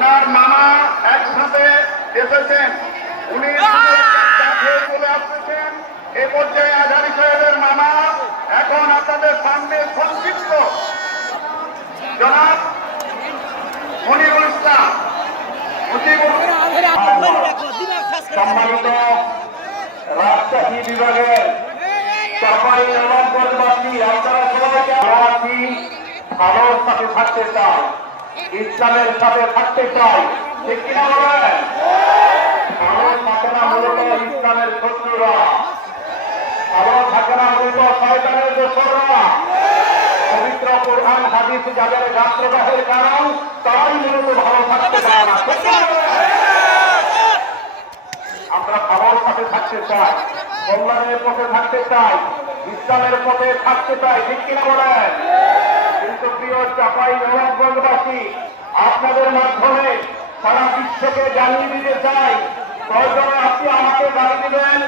উনার মামা একসাথে এসেছেন, উনি চলে আসতেছেন। এ পর্যায়ে আজহারী সাহেবের মামা এখন আপনাদের সামনে সংক্ষিপ্ত জনাব মনিরুল ইসলাম সম্মানিত রাজশাহী বিভাগের চাপাই নবাবগঞ্জবাসী, আপনারা সবাইকে আছি ভালোর সাথে থাকতে চাই, ইসলামের সাথে থাকতে চাই, ঠিক কিনা বলেন? ভালো থাকে না মূলত ইসলামের শত্রুরা, ভালো থাকে না মূলত শয়তানের দোসররা। পবিত্র কোরআন হাদিস যাদের গাত্রদাহের কারণ তারাই মূলত ভালো থাকতে পারে না। আমরা ভালোর সাথে থাকতে চাই, কল্যাণের পথে থাকতে চাই, ইসলামের পথে থাকতে চাই, ঠিক কিনা বলেন? কিন্তু প্রিয় চাপাই নবাবগঞ্জবাসী, আপনাদের মাধ্যমে সারা বিশ্বকে জানিয়ে দিতে চাই, প্রয়োজনে আপনি আমাকে গালি দিবেন,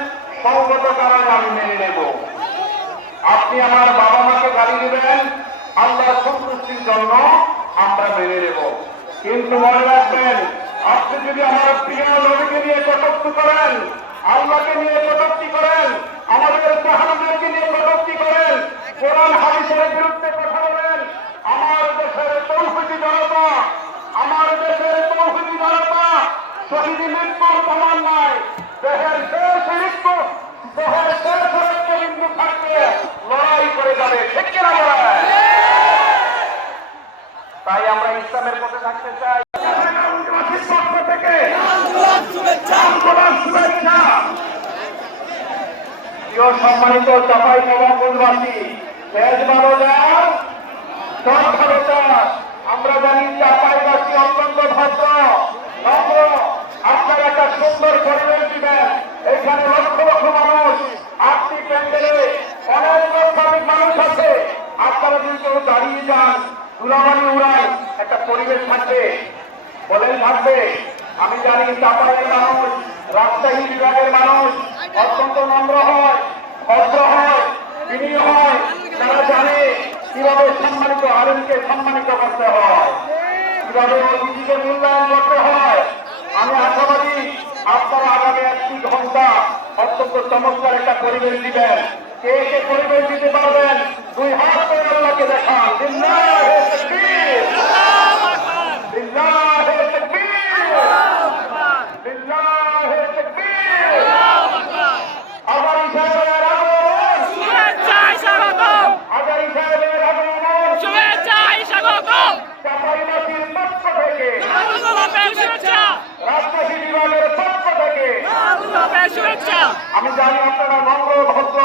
সঙ্গত কারণে আমি মেনে নেব। আপনি আমার বাবা মাকে গালি দিবেন, আল্লাহর সন্তুষ্টির জন্য আমরা মেনে নেব। কিন্তু মনে রাখবেন, আপনি যদি আমার প্রিয় নবীকে নিয়ে কটূক্তি করেন, আল্লাহকে নিয়ে কটূক্তি করেন, আমাদের সাহাবাদেরকে নিয়ে কটূক্তি করেন, কোরআন হাদিসের বিরুদ্ধে কথা বলেন, আমার দেশের তৌহিদি জনতা, আমার দেশের তৌহিদি জনতা শহীদি মৃত্যুর প্রমাণ নাই, দেহের শেষ মৃত্যু, দেহের শেষ রক্তবিন্দু থাকতে লড়াই করে যাবে, ঠিক কিনা বলেন? তাই আমরা ইসলামের পথে থাকতে চাই। সম্মানিত চাপাই নবাবগঞ্জবাসী, দেশ ভালো যাও, সব ভালো চান। আমরা জানি চাপাইবাসী অত্যন্ত ভদ্র নম্র। আপনারা একটা সুন্দর পরিবেশ দিবেন, এখানে লক্ষ লক্ষ মানুষ, আটটি প্যান্ডেলে অনেক লক্ষাধিক মানুষ আছে। আপনারা যদি কেউ দাঁড়িয়ে যান, ধুলাবালি উড়ায়, একটা পরিবেশ থাকবে, বলেন থাকবে। আমি জানি চাপাইয়ের মানুষ, রাজশাহী বিভাগের মানুষ অত্যন্ত নম্র হয়, ভদ্র হয়, বিনীয় হয়। তারা জানে কিভাবে সম্মানিত আলেমকে সম্মানিত করতে হয়, কিভাবে অতিথিকে মূল্যায়ন করতে হয়। আমি আশাবাদী আপনারা আগামী 1 ঘন্টা অত্যন্ত চমৎকার একটা পরিবেশ দিবেন। কে কে পরিবেশ দিতে পারবেন? 2 হাত করে আল্লাহকে দেখান। লিল্লাহে তাকবীর, লিল্লাহে তাকবীর, লিল্লাহে তাকবীর। আজহারী সাহেবের আগমন, শুভেচ্ছায় স্বাগতম। আজহারী সাহেবের আগমন, শুভেচ্ছায় স্বাগতম। চাপাইবাসীর পক্ষ থেকে শুভেচ্ছা, রাজশাহী বিভাগের পক্ষ থেকে শুভেচ্ছা। আমি জানি আপনারা নম্র ভদ্র,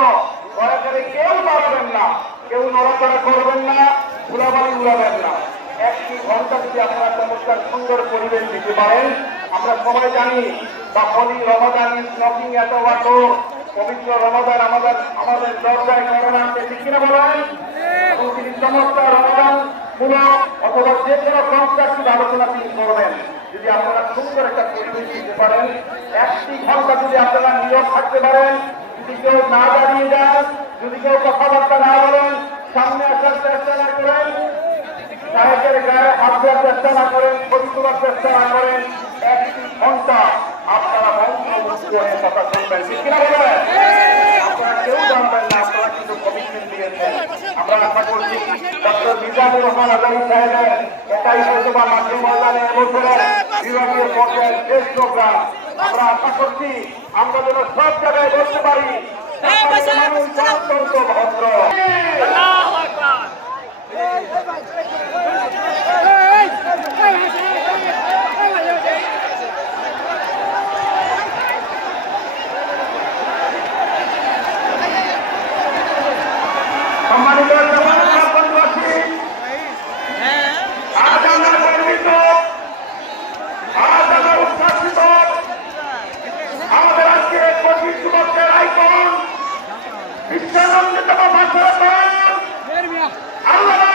দয়া করে কেউ মারবেন না, কেউ নড়াচড়া করবেন না, ধুলাবালি উড়াবেন না। 1 ঘন্টা যদি আপনারা চমৎকার সুন্দর পরিবেশ দিতে পারেন, আমরা সবাই জানি তখনই রমাদান ইজ নকিং এত বাটো, পবিত্র রমাদান আমাদের দরজায় করোনা আনতে, ঠিক কিনা বলেন? এবং তিনি চমৎকার রমাদান মূলক অথবা যে কোনো কনস্ট্রাকটিভ আলোচনা তিনি করবেন। যদি আপনারা সুন্দর একটা পরিবেশ দিতে পারেন, 1 ঘন্টা যদি আপনারা নীরব থাকতে পারেন, যদি কেউ না দাঁড়িয়ে যান, যদি কেউ কথাবার্তা না বলেন, সামনে আসার চেষ্টা না করেন, সাহেবের গায়ে হাত দেওয়ার চেষ্টা না করেন, ছবি তোলার চেষ্টা না করেন, 1 ঘন্টা আপনারা মন্ত্রমুগ্ধ হয়ে কথা শুনবেন, ঠিক কিনা বলেন? আপনারা কেউ জানবেন না, আপনারা কিন্তু কমিটমেন্ট দিয়েছেন। আমরা আশা করছি ডক্টর মিজানুর রহমান আজহারী সাহেবের এটাই হয়তো বা মাঠে ময়দানে এবছরের বিভাগীয় পর্যায়ের শেষ প্রোগ্রাম। আমরা আশা করছি আমরা যেন সব জায়গায় বলতে পারি অত্যন্ত ভদ্র। সম্মানিত নবাবগঞ্জবাসী, আজ আমরা গর্বিত, আজ আমরা উচ্ছ্বাসিত। আমাদের আজকে 25 যুবকের আইকন, বিশ্বের আল্লাহ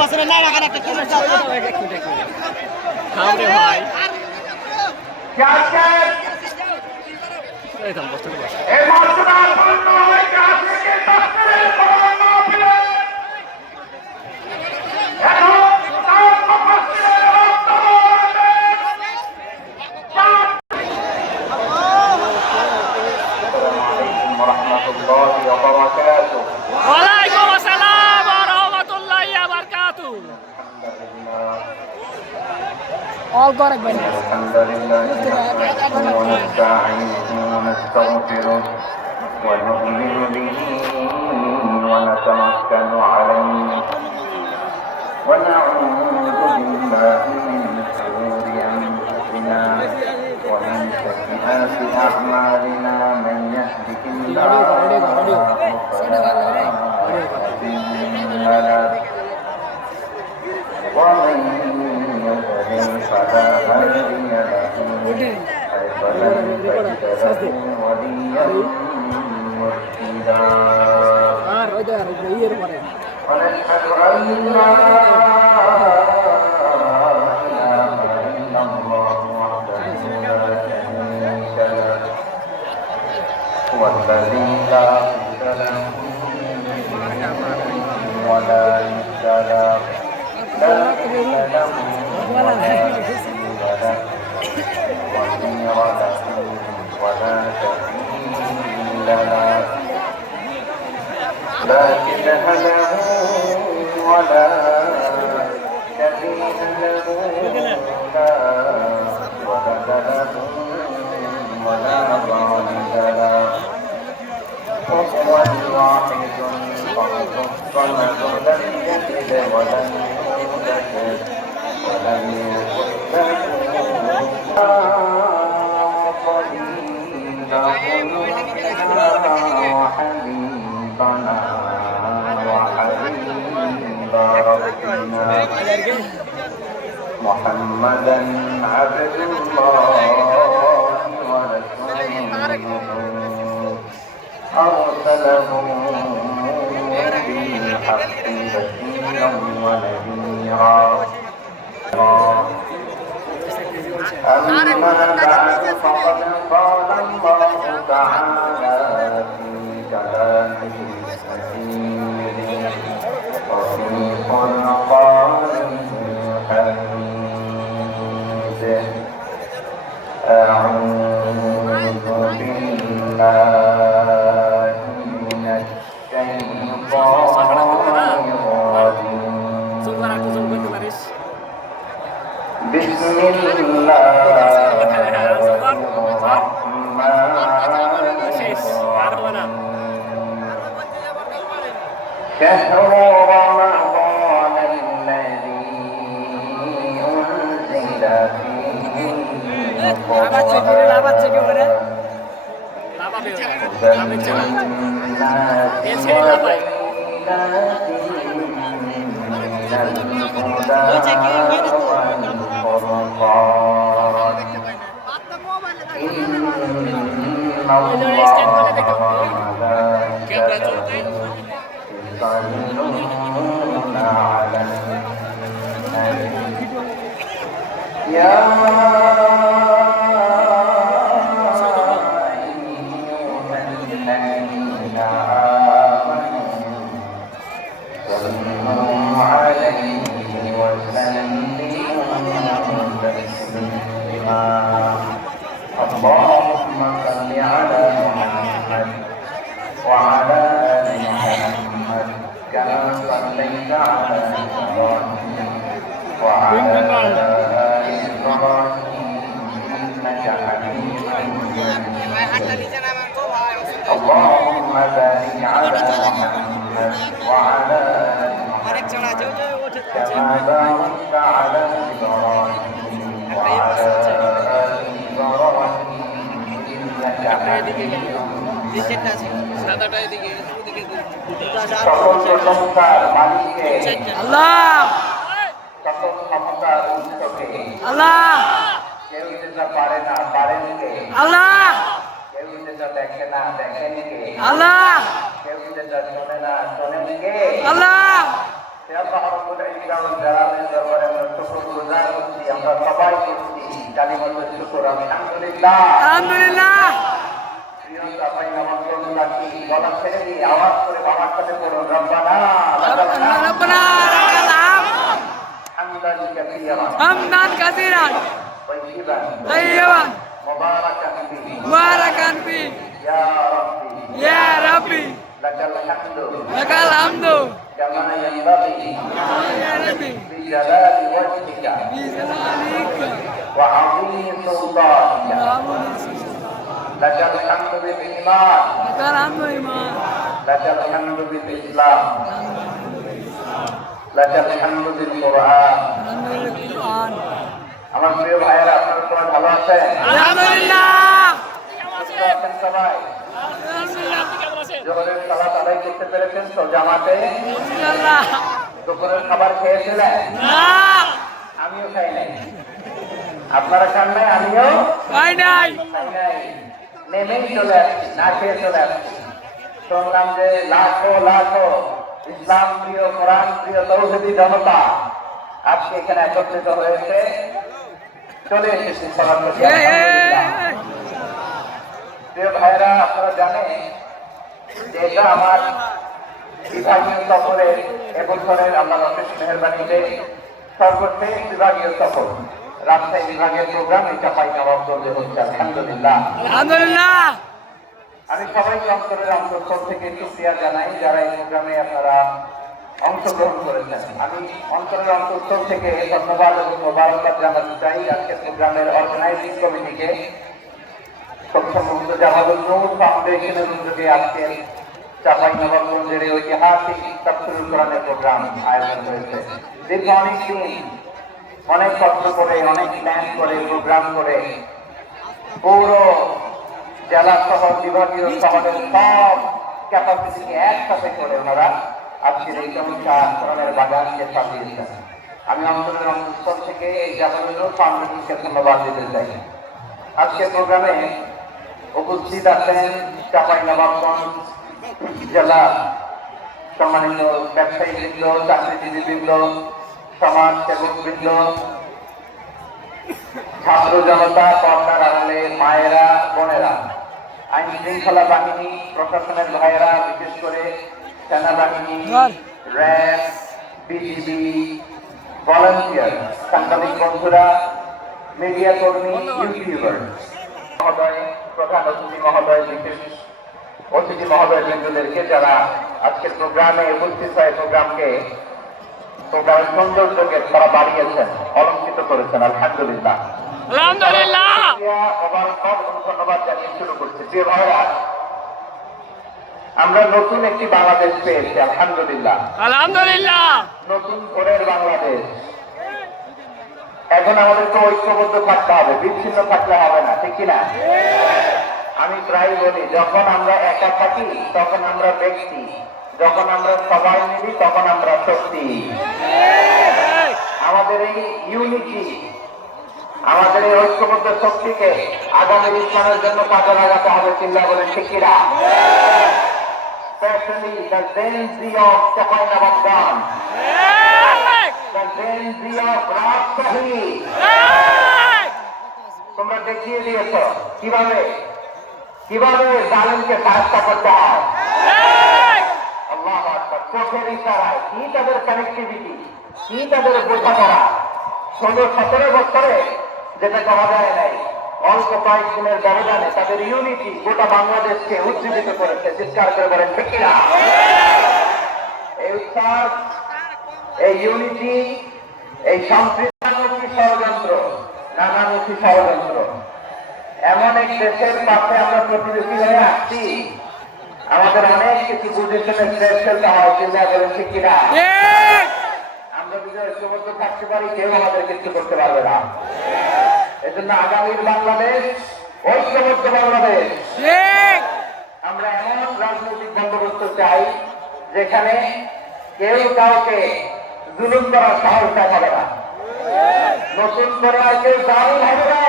বছরের না রাখার একটা কি খাও রে ভাই এই মর্যাদা পূর্ণ হইতে আজকে তকবীরের পরম মাহফিলে এখন তার মুফাসসিরের বক্তব্য রাহমাতুল্লাহি ওয়া বারাকাতুহু ওয়ালাইকুম আসসালাম ওয়া রাহমাতুল্লাহি ওয়া বারাকাতুহু الحمد لله نحمده ونستعينه ونستغفره ونؤمن به ونتوكل عليه ونعوذ بالله من شرور انفسنا ومن سيئات اعمالنا من يهده الله فلا مضل له ومن يضلل فلا هادي له فلن تجد له وليا مرشدا ونشهد ان لا اله الا الله وحده لا شريك له هو الذي لا ضد له ولا ند له لا إله له ولا رسول له وزير له ولا سبيل له لا إله له ولا شبيه له لا ولد له ولا والد له وهو الواحد الفرد الصمد لم يلد ولم يولد ولم يكن له طبيبا وحبيبنا وحبيب ربنا محمدا عبد الله ورسوله أرسله بالحق بشيرا ونذيرا أما بعد فقد قال الله تعالى في كلامه المجيد وفي قرآنه الحميد أعوذ بالله من الشيطان الرجيم بسم الله الرحمن الرحيم شهر رمضان الذي أنزل فيه القرآن اللهم صل على محمد وعلى آل محمد كما صليت على إبراهيم وعلى آل إبراهيم إنك حميد مجيد اللهم بارك على محمد وعلى آل محمد كما باركت على إبراهيم وعلى آل إبراهيم إنك حميد مجيد সকল প্রশংসার মালিককে আল্লাহ। ক্ষমতার উৎসকে আল্লাহ কেউ যেটা পারে না পারেন কে, আল্লাহ কেউ যেটা দেখে না দেখেন কে, আল্লাহ কেউ যেটা শোনে না শোনেন কে। আল্লাহ সে আল্লাহ রাব্বুল ইজ্জাত ওয়াল জালালের দরবারে আমরা শুকরগুজার হচ্ছি, আমরা সবাই করছি কালিমাতুল শুকর আলহামদুলিল্লাহ। আলহামদুলিল্লাহ প্রিয় সাহাবাই নামাজ রাখি বলা ছেড়ে দিয়ে আওয়াজ করে বাবার সাথে পড়ুন রব্বানা লাকাল হামদ রব্বানা লাকাল হামদ হামদান কাসীরান হামদান কাসীরান তাইয়িবান তাইয়্যিবান মুবারাকান ফীহি মুবারাকান ফি ইয়া রাব্বি ইয়া রাব্বি লাকাল হামদু লাকাল হামদু কামা ইয়ানবাগি ইয়া রাব্বি বিজালালি ওয়াজহিকা বিজালালিকা ওয়া আযীমি সুলতানিকা লাকাল হামদু বিল ঈমান লাকাল হামদু ইমান লাকাল হামদু বিল ইসলাম লাকাল হামদু বিল কুরআন। আলহামদুলিল্লাহ আমার প্রিয় ভাইয়েরা, আপনারা সবাই ভালো আছেন? আলহামদুলিল্লাহ সুস্থ আছেন সবাই? আলহামদুলিল্লাহ আপনি কেমন আছেন? জোহরের সালাত আদায় করতে পেরেছেন তো জামাতে? আলহামদুলিল্লাহ দুপুরের খাবার খেয়েছিলেন? না আমিও খাই নাই। আপনারা খান নাই, আমিও ভাই নাই খাই নাই। নেমেই চলে আসছি, না খেয়ে চলে আসছি। শুনলাম যে লাখো লাখো ইসলাম প্রিয় কোরআন প্রিয় তৌহিদি জনতা আজকে এখানে একত্রিত হয়েছে। চলে এসেছি সরাসরি। আলহামদুলিল্লাহ। প্রিয় ভাইরা, আপনারা জানেন যে এটা আমার বিভাগীয় সফরের এবছরের আল্লাহর অশেষ মেহেরবানিতে সর্বশেষ বিভাগীয় সফর। রাজশাহী বিভাগের প্রোগ্রাম এটা চাঁপাইনবাবগঞ্জে হচ্ছে। আলহামদুলিল্লাহ। আলহামদুলিল্লাহ আমি সবাইকে অন্তরের অন্তঃস্থল থেকে শুকরিয়া জানাই যারা এই প্রোগ্রামে আপনারা অংশগ্রহণ করেছেন। আমি অন্তরের অন্তঃস্থল থেকে ধন্যবাদ এবং মোবারকবাদ জানাতে চাই আজকের প্রোগ্রামের অর্গানাইজিং কমিটিকে। জামালুল নূর ফাউন্ডেশনের উদ্যোগে আজকের চাঁপাইনবাবগঞ্জের এই ঐতিহাসিক তাফসীরুল কোরআনের প্রোগ্রাম আয়োজন হয়েছে। দীর্ঘ অনেক দিন অনেক কষ্ট করে অনেক প্ল্যান করে প্রোগ্রাম করে পুরো জেলা শহর বিভাগীয় শহরের সব ক্যাপাসিটিকে একসাথে করে ওনারা আজকের এই চমৎকার কোরআনের বাগানকে সাজিয়েছেন। আমি অন্তরের অন্তঃস্থল থেকে এই জামালুল নূর ফাউন্ডেশনকে ধন্যবাদ দিতে চাই। আজকের প্রোগ্রামে উপস্থিত আছেন চাঁপাইনবাবগঞ্জ জেলা সম্মানিত ব্যবসায়ী বৃন্দ, চাকরিজীবী বৃন্দ, সমাজ সেবক বৃন্দ, ছাত্র জনতা, পর্দার আড়ালে মায়েরা, বোনেরা, আইন শৃঙ্খলা বাহিনী, প্রশাসনের ভাইয়েরা, বিশেষ করে সেনাবাহিনী, র্যাব, বিজিবি, ভলান্টিয়ার, সাংবাদিক বন্ধুরা, মিডিয়া কর্মী, ইউটিউবার মহোদয়, প্রধান অতিথি মহোদয়, বিশেষ অতিথি মহোদয় বৃন্দদেরকে যারা আজকের প্রোগ্রামে উপস্থিত হয়ে প্রোগ্রামের সৌন্দর্যকে তারা বাড়িয়েছেন, অলঙ্কৃত করেছেন। আলহামদুলিল্লাহ। আলহামদুলিল্লাহ ধন্যবাদ জানিয়ে শুরু করছি। যে ভাইরা, আমরা নতুন একটি বাংলাদেশ পেয়েছি। আলহামদুলিল্লাহ। আলহামদুলিল্লাহ নতুন ভোরের বাংলাদেশ। এখন আমাদেরকে ঐক্যবদ্ধ থাকতে হবে, বিচ্ছিন্ন থাকলে হবে না, ঠিক কিনা? আমি প্রায় বলি, যখন আমরা একা থাকি তখন আমরা ব্যক্তি, যখন আমরা সবাই মিলি তখন আমরা শক্তি। আমাদের এই ইউনিটি, আমাদের এই ঐক্যবদ্ধ শক্তিকে আগামী ইসলামের জন্য কাজে লাগাতে হবে। চিল্লা বলে ঠিক কিনা? Especially the Gen Z of Chapainababganj, the Gen Z of Rajshahi, তোমরা দেখিয়ে দিয়েছ কিভাবে কিভাবে জালেমকে সাহায্য করতে হয়। আল্লাহু আকবার। চোখের ইশারায় কি তাদের কানেক্টিভিটি, কি তাদের বোঝাপড়া। 16-17 বছরে যেটা করা যায় নাই, অল্প কয়েকদিনের ব্যবধানে তাদের ইউনিটি গোটা বাংলাদেশকে উজ্জীবিত করেছে। চিৎকার করে বলেন ঠিক কিনা? এই উৎসাহ, এই ইউনিটি, এই সম্প্রীতিমুখী ষড়যন্ত্র, নানামুখী ষড়যন্ত্র, এমন এক দেশের পাশে আমরা প্রতিবেশী হয়ে আসছি, আমাদের অনেক কিছু বুঝে শুনে দেশ ফেলতে হয়। চিন্তা করেন ঠিক কিনা? আমরা যদি ঐক্যবদ্ধ থাকতে পারি, কেউ আমাদের কিছু করতে পারবে না। এজন্য আগামীর বাংলাদেশ ঐক্যবদ্ধ বাংলাদেশ। আমরা এমন রাজনৈতিক বন্দোবস্ত চাই যেখানে কেউ কাউকে জুলুম করার সাহস দেখাবে না, নতুন করে আর কেউ জামিন হবে না।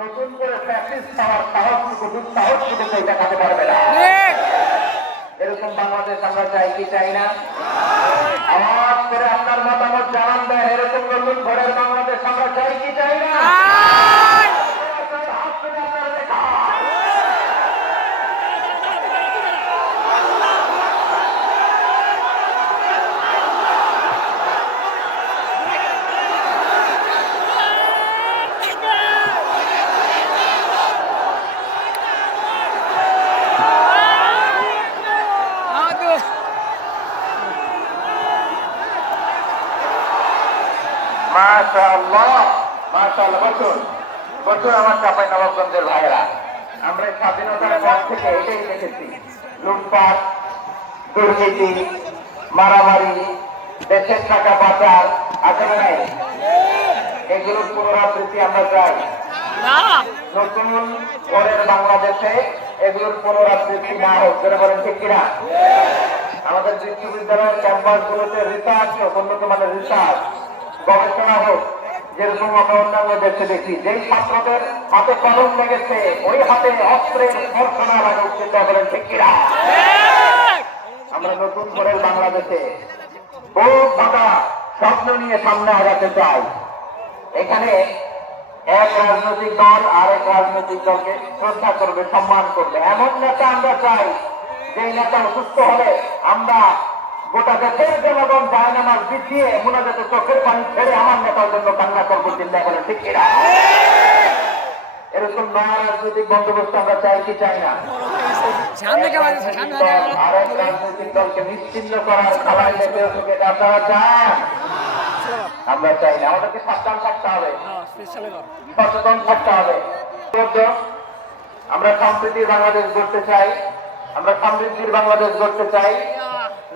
নতুন করে প্র্যাকটিস খাওয়ার সাহসটুকু দুঃসাহসটুকু কেউ দেখাতে পারবে না। এরকম বাংলাদেশ আমরা চাই কি চাই না? আওয়াজ করে আপনার মতামত জানান দেন। এরকম নতুন ঘরের বাংলাদেশ আমরা চাই কি চাই না? হাত তুলে আপনারা দেখান। মাশাআল্লাহ, মাশাআল্লাহ। বছর আমার চাপাই নবাবগঞ্জের ভাইরা, আমরা এই স্বাধীনতার পর থেকে এটাই দেখেছি। লুটপাট, দুর্নীতি, মারামারি, দেশের টাকা পাচার আসলে নাই। এগুলোর পুনরাবৃত্তি আমরা চাই। নতুন ঘরের বাংলাদেশে এগুলোর পুনরাবৃত্তি না হোক। যেটা বলেন ঠিক কিনা? আমাদের বিশ্ববিদ্যালয়ের ক্যাম্পাস গুলোতে রিসার্চ হোক, উন্নত মানের রিসার্চ গবেষণা হোক। যেরকম আমরা অন্যান্য দেশে দেখি, যেই ছাত্রদের হাতে কলম লেগেছে ওই হাতে অস্ত্রের স্পর্শনা লাগা উচিত। বলেন ঠিক কিনা? আমরা নতুন ঘরের বাংলাদেশে বহুত ভাটা স্বপ্ন নিয়ে সামনে আগাতে চাই। এখানে এক রাজনৈতিক দল আর এক রাজনৈতিক দলকে শ্রদ্ধা করবে, সম্মান করবে, এমন নেতা আমরা চাই যে নেতা অসুস্থ হলে আমরা গোটা দেশের জনগণ জায়নামাজ বিছিয়ে মুনাজাতে চোখের পানি ছেড়ে আমার নেতার জন্য কান্না করবো। চিন্তা করে ঠিক কিনা? এরকম নয়া রাজনৈতিক বন্দোবস্ত আমরা চাই কি চাই না? আর এক রাজনৈতিক দলকে নিশ্চিন্ন করার খাবার আপনারা চান? আমরা চাই না। আমাদেরকে সাবধান থাকতে হবে, সচেতন থাকতে হবে। আমরা সম্প্রীতির বাংলাদেশ গড়তে চাই, আমরা সমৃদ্ধির বাংলাদেশ গড়তে চাই।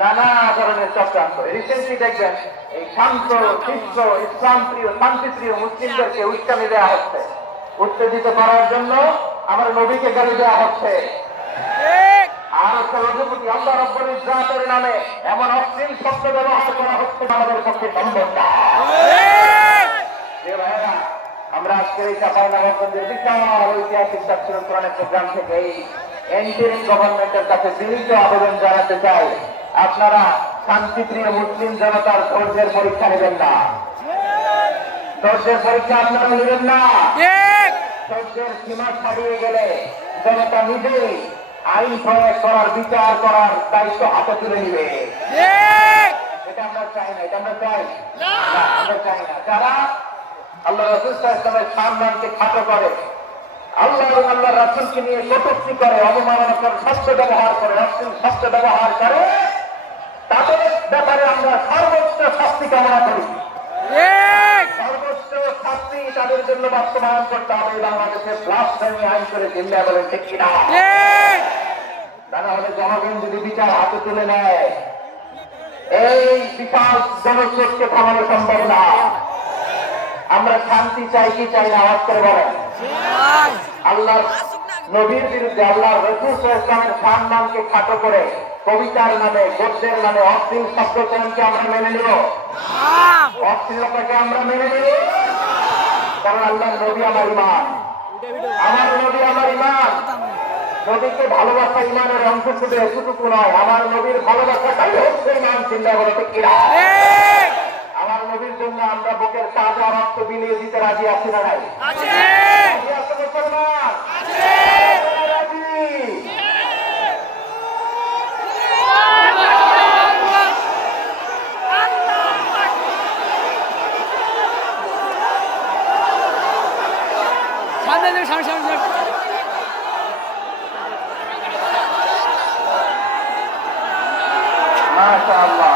নানা ধরনের চক্রান্ত রিসেন্টলি দেখবেন এই শান্ত শিষ্ট ইসলাম প্রিয় শান্তিপ্রিয় মুসলিমদেরকে উস্কানি দেওয়া হচ্ছে, উত্তেজিত করার জন্য আমার নবীকে গালি দেওয়া হচ্ছে। আর হচ্ছে রঘুপতি আল্লাহ রব্বুল ইজ্জাতের নামে এমন অশ্লীল শব্দ ব্যবহার করা হচ্ছে আমাদের পক্ষে সম্ভব না। আমরা আজকের এই চাপাই নবাবগঞ্জের বিশাল ঐতিহাসিক তাফসীরুল কোরআনের প্রোগ্রাম থেকে এই এন্টিরিম গভর্নমেন্টের কাছে বিনীত আবেদন জানাতে চাই, আপনারা শান্তিপ্রিয় মুসলিম জনতার ধৈর্যের পরীক্ষা নেবেন না। ধৈর্যের পরীক্ষা আপনারা নেবেন না। ধৈর্যের সীমা ছাড়িয়ে গেলে জনতা নিজেই আইন প্রয়োগ করার, বিচার করার দায়িত্ব হাতে তুলে নিবে। এটা আমরা চাই না, এটা আমরা চাই না, আমরা চাই না। যারা আল্লাহ রাসূল সাল্লাল্লাহু আলাইহি ওয়াসাল্লামের সম্মানকে খাটো করে, আল্লাহ এবং আল্লাহ রাসূলকে নিয়ে কটূক্তি করে, অবমাননাকর শব্দ ব্যবহার করে, অশ্লীল শব্দ ব্যবহার করে, তাদের ব্যাপারে আমরা সর্বোচ্চ শাস্তি কামনা করি। সর্বোচ্চ শাস্তি তাদের জন্য বাস্তবায়ন করতে হবে। বাংলাদেশে ব্লাসফেমি আইন করে জিল্লা বলেন ঠিক কিনা? তা না হলে জনগণ যদি বিচার হাতে তুলে নেয়, এই বিশাল জনস্রোতকে থামানো সম্ভব না। আমরা শান্তি চাই কি চাই না? আওয়াজ করে বলেন। আল্লাহ নবীর বিরুদ্ধে, আল্লাহ রাসূল সাল্লাল্লাহু আলাইহি ওয়াসাল্লামের সম্মানকে খাটো করে কবিতার নামে, গদ্যের নামে অশ্লীল শব্দচয়নকে আমরা মেনে নিব? অশ্লীলতাকে আমরা মেনে নিব? কারণ আল্লাহ নবী আমার ইমান, আমার নবী আমার ইমান। নবীকে ভালোবাসা ইমানের অংশ শুধু এতটুকু নয়, আমার নবীর ভালোবাসাটাই হচ্ছে ইমান। চিন্তা করে ঠিক কিনা? আমার নবীর জন্য আমরা বুকের তাজা রক্ত বিলিয়ে দিতে রাজি আছি না নাই? মুসলমান রাজি। মাশাআল্লাহ।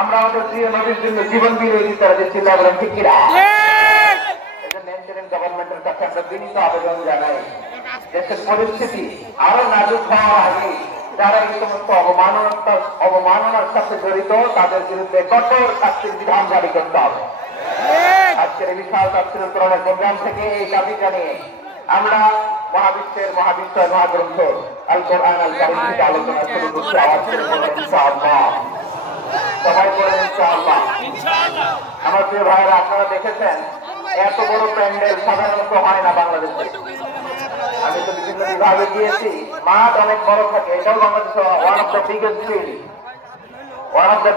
আমরা আমাদের প্রিয় নবীর জন্য জীবন বিলিয়ে দিতে রাজি চিন্তা করেন ঠিক কিনা? গভর্নমেন্টের কাছে আমরা বিনীত আবেদন জানাই, দেশের পরিস্থিতি আরো নাজুক হওয়ার আগে যারা এই সমস্ত অবমাননার সাথে জড়িত তাদের বিরুদ্ধে কঠোর শাস্তির বিধান জারি করতে হবে। আজকের এই বিশাল তাফসীরুল কোরআনের প্রোগ্রাম থেকে এই দাবি জানিয়ে আমরা মহাবিশ্বের মহাবিশ্বয় মহাগ্রন্থ আল কোরআন আল কারীম থেকে আলোচনা শুরু করছে। আওয়াজ করে বলেন ইনশাআল্লাহ। সবাই বলেন ইনশাআল্লাহ। ইনশাআল্লাহ। আমার প্রিয় ভাইরা, আপনারা দেখেছেন এত বড় প্যান্ডেল সাধারণত হয় না বাংলাদেশে। আমি তো বিভিন্ন বিভাগে গিয়েছি, মাঠ অনেক বড় থাকে। এটাও বাংলাদেশে one of the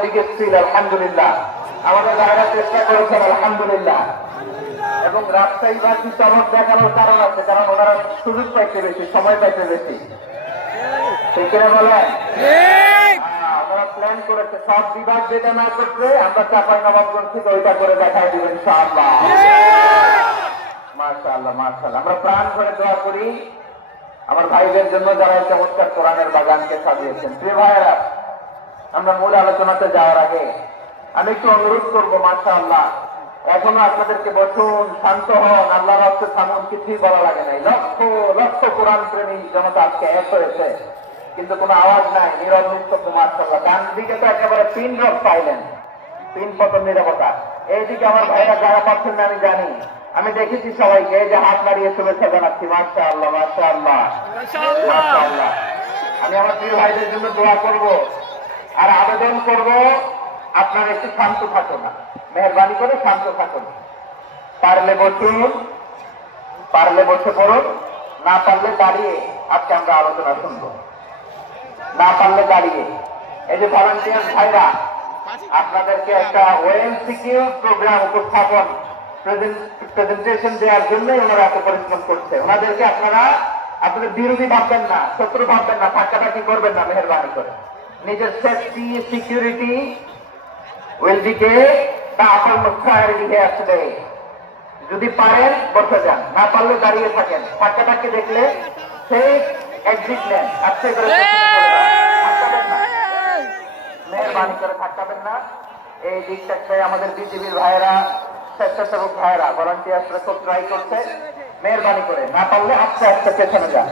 biggest field, আলহামদুলিল্লাহ। আমাদের ভাইরা চেষ্টা করেছেন আলহামদুলিল্লাহ। এবং রাজশাহীবাসী চমক দেখানোর কারণ আছে, কারণ ওনারা সুযোগ পাইতে বেশি, সময় পাইতে বেশি। ঠিক করে বলেন, ওনারা প্ল্যান করেছে সব বিভাগ যেটা না করছে আমরা চাঁপাইনবাবগঞ্জ থেকে ওইটা করে দেখাই দিব ইনশাআল্লাহ। মাশাআল্লাহ মাশাআল্লাহ। আমরা প্রাণ করে দোয়া করি আমার ভাইদের জন্য যারা এই চমৎকার কোরআনের বাগানকে সাজিয়েছেন। প্রিয় ভাইয়েরা, আমরা মূল আলোচনাতে যাওয়ার আগে আমি একটু অনুরোধ করবো, মাশাআল্লাহ এখনো আপনাদেরকে বসুন, শান্ত হন, আল্লাহ রাস্তে থামুন, কিছুই বলা লাগে নাই। লক্ষ লক্ষ কোরআন প্রেমী জনতা আজকে এক হয়েছে, কিন্তু কোনো আওয়াজ নাই, নীরব নিস্তব্ধ। মাশাআল্লাহ। ডান দিকে তো একেবারে পিন ড্রপ সাইলেন্ট, পিন পতন নীরবতা। এইদিকে আমার ভাইরা যারা পাচ্ছেন না আমি জানি, আমি দেখেছি সবাইকে, এই যে হাত নাড়িয়ে শুভেচ্ছা জানাচ্ছি। মাশাআল্লাহ মাশাআল্লাহ মাশাআল্লাহ। আমি আমার প্রিয় ভাইদের জন্য দোয়া করব আর আবেদন করব, আপনারা একটু শান্ত থাকুন, মেহরবানি করে শান্ত থাকুন। পারলে বসুন, পারলে বসে পড়ুন, না পারলে দাঁড়িয়ে আজকে আমরা আলোচনা শুনবো, না পারলে দাঁড়িয়ে। এই যে ভলান্টিয়ার ভাইরা আপনাদেরকে একটা ওএমসিকিউ প্রোগ্রাম উপস্থাপন প্রেজেন্টেশন দেওয়ার জন্যই ওনারা এত পরিশ্রম করছে। ওনাদেরকে আপনারা আপনাদের বিরোধী ভাববেন না, শত্রু ভাববেন না, ধাক্কাধাক্কি করবেন না, মেহরবানি করে। নিজের safety security will be the uppermost priority here today. যদি পারেন বসে যান, না পারলে দাঁড়িয়ে থাকেন। ধাক্কাধাক্কি দেখলে সেই এক্সিট নেন, আজকে করে মেহরবানি করে থাকবেন না। এই দিকটায় আমাদের বিজিবির ভাইয়েরা, স্বেচ্ছাসেবক ভাইয়েরা, ভলান্টিয়ার্সরা খুব ট্রাই করছে। মেহরবানি করে না পারলে আস্তে আস্তে পেছনে যান,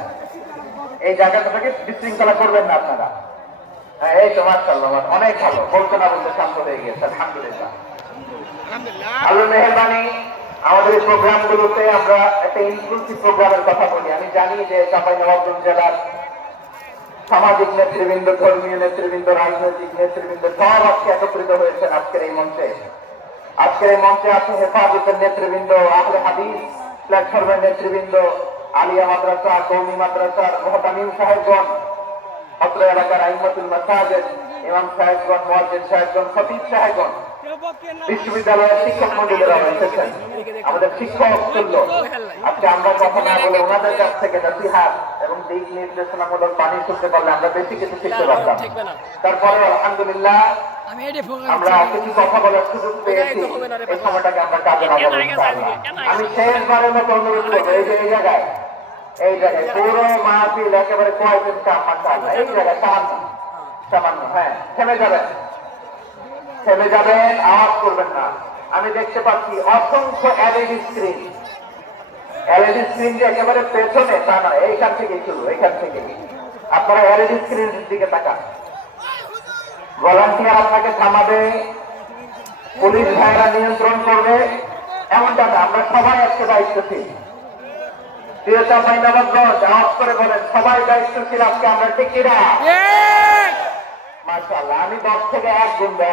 এই জায়গাটাকে বিশৃঙ্খলা করবেন না আপনারা। হ্যাঁ, এই তো মাশাআল্লাহ, অনেক ভালো, বলতে না বলতে শান্ত হয়ে গেছে, আলহামদুলিল্লাহ। আল্লাহ মেহরবানি। আমাদের এই প্রোগ্রামগুলোতে আমরা একটা ইনক্লুসিভ প্রোগ্রামের কথা বলি। আমি জানি যে চাঁপাইনবাবগঞ্জ জেলার সামাজিক নেতৃবৃন্দ, ধর্মীয় নেতৃবৃন্দ, রাজনৈতিক নেতৃবৃন্দ সব আজকে একত্রিত হয়েছেন আজকের এই মঞ্চে। আজকের এই মঞ্চে আছে হেফাজতের নেতৃবৃন্দ, আহলে হাদিস প্ল্যাটফর্মের নেতৃবৃন্দ, আলিয়া মাদ্রাসা, কওমি মাদ্রাসার মুহতামিম সাহেবগণ, অত্র এলাকার আইমাতুল মাসাজিদ, ইমাম সাহেবগণ, মুয়াজ্জিন সাহেবগণ, খতিব সাহেবগণ, বিশ্ববিদ্যালয়ের শিক্ষক মন্ডলীরা এসেছেন, আমাদের শিক্ষক তুল্য। আজকে আমরা কথা না বলে ওনাদের কাছ থেকে নসিহত এবং দিক নির্দেশনামূলক বাণী শুনতে পারলে আমরা বেশি কিছু শিখতে পারতাম। তারপরে আলহামদুলিল্লাহ আমরা কিছু কথা বলার সুযোগ পেয়েছি, এই সময়টাকে আমরা কাজে লাগাবো। আমি শেষবারের মতো অনুরোধ করবো, এই যে এই জায়গায় পুরো মাহফিল একেবারে কয়েকজন কাম, মাশাআল্লাহ, এই জায়গায় সামান্য, হ্যাঁ থেমে যাবেন, থেমে যাবেন, আওয়াজ করবেন না। আমি দেখতে পাচ্ছি অসংখ্য এলইডি স্ক্রিন, এলইডি স্ক্রিন যে একেবারে পেছনে তা না, এইখান থেকে শুরু, এইখান থেকে আপনারা এলইডি স্ক্রিনের দিকে তাকান। ভলান্টিয়ার আপনাকে থামাবে, পুলিশ ভাইরা নিয়ন্ত্রণ করবে, এমনটা না। আমরা সবাই আজকে দায়িত্বশীল। প্রিয় চাঁপাইনবাবগঞ্জ, আওয়াজ করে বলেন সবাই দায়িত্বশীল আজকে আমরা, ঠিক কিনা? মাশাআল্লাহ। আমি 10 থেকে 1 গুনবো,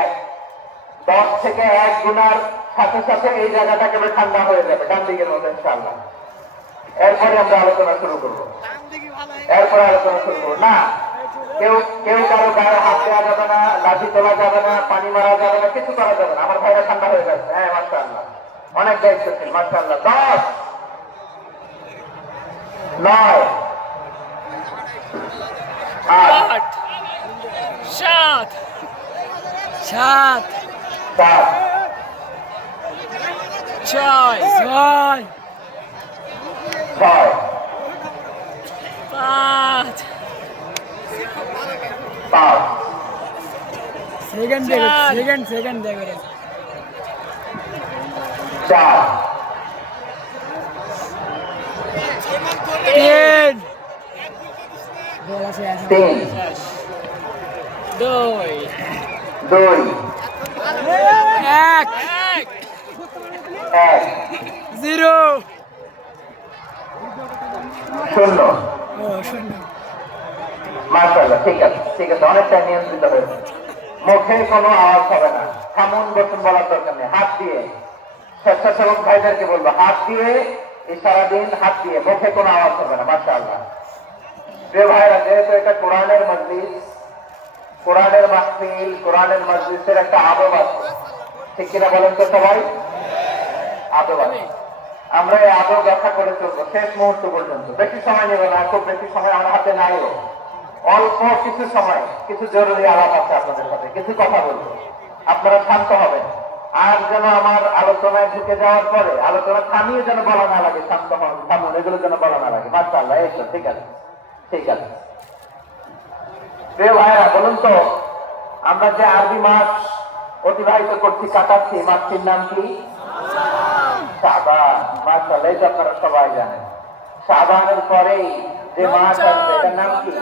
10 থেকে 1 গুনার সাথে সাথে এই জায়গাটা একেবারে ঠান্ডা হয়ে যাবে, ডান দিকের মতো ইনশাআল্লাহ। এরপরে আমরা আলোচনা শুরু করবো, এরপরে আলোচনা শুরু করবো। না, কেউ কারো গায়ে হাত দেওয়া যাবে না, লাঠি তোলা যাবে না, পানি মারা যাবে না, কিছু করা যাবে না। আমার ভাইরা ঠান্ডা হয়ে যাচ্ছে। হ্যাঁ মাশাআল্লাহ, অনেক দায়িত্বশীল, মাশাআল্লাহ। 10, 9, 8, 7, 7, 6, 6, 5, 5, সেকেন্ড দেখো, সেকেন্ড দেখো, 4, 3 3, 2, 2, 1 1, 0 শূন্য। ও শূন্য। মাশাআল্লাহ, ঠিক আছে ঠিক আছে, অনেকটা নিয়ন্ত্রিত হয়েছে। মুখে কোনো আওয়াজ হবে না, থামুন বসুন বলার দরকার নেই, হাত দিয়ে স্বেচ্ছাসেবক ভাইদেরকে বলবো হাত দিয়ে এই সারাদিন হাত দিয়ে, মুখে কোনো আওয়াজ হবে না। মাশাআল্লাহ। প্রিয় ভাইরা, যেহেতু এটা কোরআনের মজলিস, কোরআনের মাহফিল, কোরআনের মজলিসের একটা আদব আছে, ঠিক কিনা বলেন তো সবাই? আদব আছে, আমরা এই আদব রক্ষা করে চলবো শেষ মুহূর্ত পর্যন্ত। বেশি সময় নেব না, খুব বেশি সময় আমার হাতে নাইও, অল্প কিছু সময় কিছু জরুরি আলাপ আছে আপনাদের সাথে, কিছু কথা বলবো, আপনারা শান্ত হবেন। আর যেন আমার আলোচনায় ঢুকে যাওয়ার পরে আলোচনা থামিয়ে যেন বলা না লাগে শান্ত হন, থামুন, এগুলো যেন বলা না লাগে। মাশাআল্লাহ, এই তো ঠিক আছে ঠিক আছে। প্রিয় ভাইরা, বলুন তো, আমরা যে আরবি মাস অতিবাহিত করছি, কাটাচ্ছি, মাসটির নাম কি? শাবান। মাশাআল্লাহ, এই তো আপনারা সবাই জানেন। শাবানের পরেই যে মাস আসবে এটার নাম কি?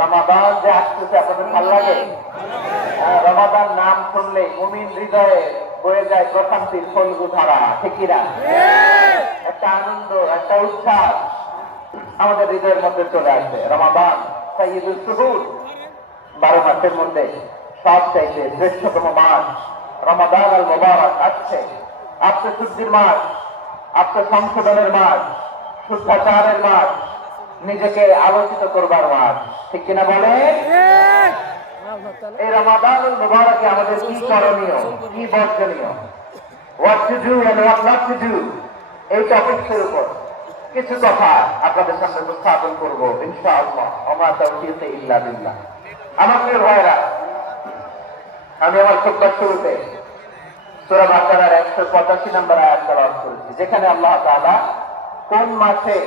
রমাদান। যে আসতেছে, আপনাদের ভালো লাগে? রমাদান নাম শুনলে মুমিন হৃদয়ে বয়ে যায় প্রশান্তির ফলগু ধারা, ঠিক কিনা? একটা আনন্দ, একটা উচ্ছ্বাস আমাদের হৃদয়ের মধ্যে চলে আসে। রমাদান সাইয়্যিদুশ শুহুর, 12 মাসের মধ্যে সবচাইতে শ্রেষ্ঠতম মাস রমাদান আল মুবারক আসছে। আত্মশুদ্ধির মাস, আত্মসংশোধনের মাস, শুদ্ধাচারের মাস, নিজেকে আলোচিত করবার মাস, ঠিক কিনা বলেন? এই রমাদানুল মুবারকে আমাদের কি করণীয়, কি বর্জনীয়, what to do and what not to do, এই টপিকসের উপর কিছু কথা আপনাদের সামনে উপস্থাপন করবো ইনশাআল্লাহ। ওমা তাওফীকি ইল্লা বিল্লাহ। আমার প্রিয় ভাইরা, আমি আমার খুতবার শুরুতে সূরা বাকারার 185 নম্বর আয়াত তেলাওয়াত করেছি, যেখানে আল্লাহ তাআলা কোন মাসে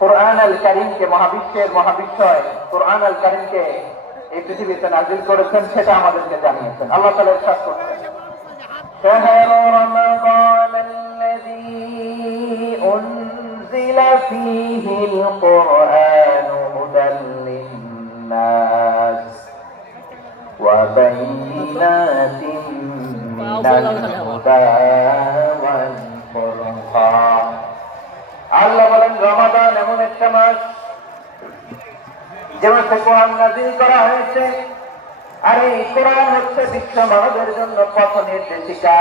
কোরআন আল কারীমকে, মহাবিশ্বের মহাবিশ্বয় কোরআন আল কারীমকে এই পৃথিবীতে নাযিল করেছেন সেটা আমাদেরকে জানিয়েছেন। আল্লাহ তাআলা ইরশাদ করছেন, শাহরু রমাদানাল্লাযী উনজিলা ফীহিল কুরআনু হুদাল লিন্নাস ওয়া বাইয়িনাতিন মিনাল হুদা ওয়াল ফুরকান। আল্লাহ বলেন, রমাদান এমন একটা মাস যে মাসে কোরআন নাযিল করা হয়েছে। আর এই কোরআন হচ্ছে বিশ্ব মানবের জন্য পথ নির্দেশিকা,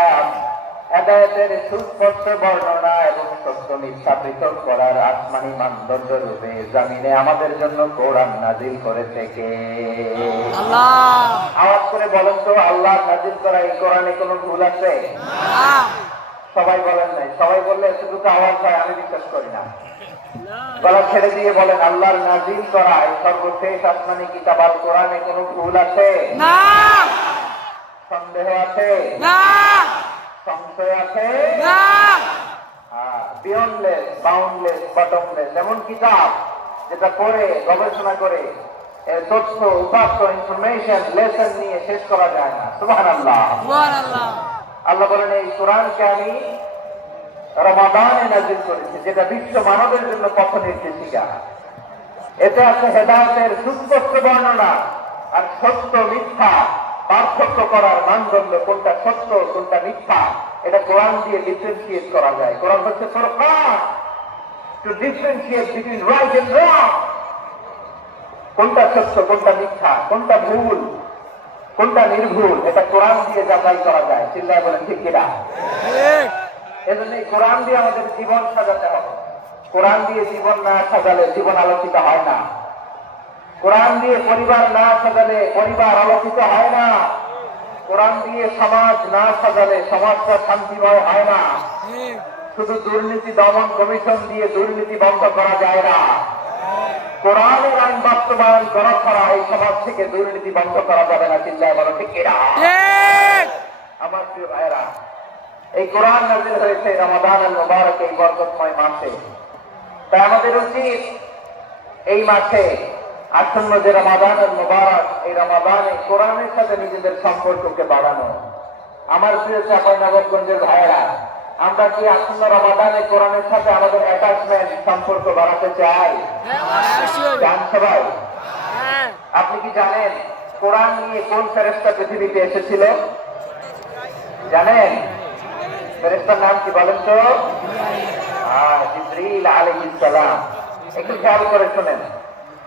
হেদায়েতের সুস্পষ্ট বর্ণনা এবং সত্য মিথ্যা পৃথক করার আসমানি মানদণ্ড রূপে জমিনে আমাদের জন্য কোরআন নাযিল করেছে কে? আল্লাহ। আওয়াজ করে বলেন তো, আল্লাহ নাযিল করা এই কোরআনে কোনো ভুল আছে? সবাই বলেন নাই। সবাই বললে এতটুকু আওয়াজ হয়, আমি বিশ্বাস করি না। গলা ছেড়ে দিয়ে বলেন, আল্লাহর নাযিল করা এই সর্বশেষ আসমানি কিতাব আল কোরআনে কোনো ভুল আছে? না। সন্দেহ আছে? না। সংশয় আছে? না। বিয়ন্ডলেস, বাউন্ডলেস, বটমলেস এমন কিতাব যেটা পড়ে গবেষণা করে তথ্য, উপাত্ত, ইনফরমেশন, লেসন নিয়ে শেষ করা যায় না। সুবহানাল্লাহ। সুবহানাল্লাহ। আল্লাহ বলেন, এই কোরআনকে আমি রমাদানে নাযিল করেছি, যেটা বিশ্ব মানবের জন্য পথ নির্দেশিকা। এতে আছে হেদায়েতের সুস্পষ্ট বর্ণনা আর সত্য মিথ্যা পার্থক্য করার মানদণ্ড, কোনটা সত্য কোনটা মিথ্যা এটা কোরআন দিয়ে ডিফারেন্সিয়েট করা যায়। কোরআন হচ্ছে ফুরকান, to differentiate between right and wrong. কোনটা সত্য কোনটা মিথ্যা, কোনটা ভুল কোনটা নির্ভুল, এটা কোরআন দিয়ে যাচাই করা যায়। চিল্লায় বলেন ঠিক কিনা? এজন্য কোরআন দিয়ে আমাদের জীবন সাজাতে হবে। কোরআন দিয়ে জীবন না সাজালে জীবন আলোকিত হয় না। কোরআন দিয়ে পরিবার না সাজালে পরিবার আলোকিত হয় না। কোরআন দিয়ে সমাজ না সাজালে সমাজটা শান্তিময় হয় না। শুধু দুর্নীতি দমন কমিশন দিয়ে দুর্নীতি বন্ধ করা যায় না। কোরআনের আইন বাস্তবায়ন করা ছাড়া এই সমাজ থেকে দুর্নীতি বন্ধ করা যাবে না। চিল্লায় বলো ঠিক কিনা? আমার প্রিয় ভাইরা, এই কোরআন নাযিল হয়েছে রমাদান আল মুবারক, এই বরকতময় মাসে। তাই আমাদের উচিত এই মাসে আসন্ন যে রমাদান আল মুবারক, এই রমাদানে কোরআনের সাথে নিজেদের সম্পর্ককে বাড়ানো। আমার প্রিয় চাঁপাইনবাবগঞ্জের ভাইয়েরা, আমরা কি আসন্ন রমাদানে কোরআনের সাথে আমাদের অ্যাটাচমেন্ট, সম্পর্ক বাড়াতে চাই? জান সবাই? আপনি কি জানেন কোরআন নিয়ে কোন ফেরেশতা পৃথিবীতে এসেছিল? জানেন? ফেরেশতার নাম কি বলেন তো? জিবরিল আলাইহিস সালাম। একটু খেয়াল করে শুনেন,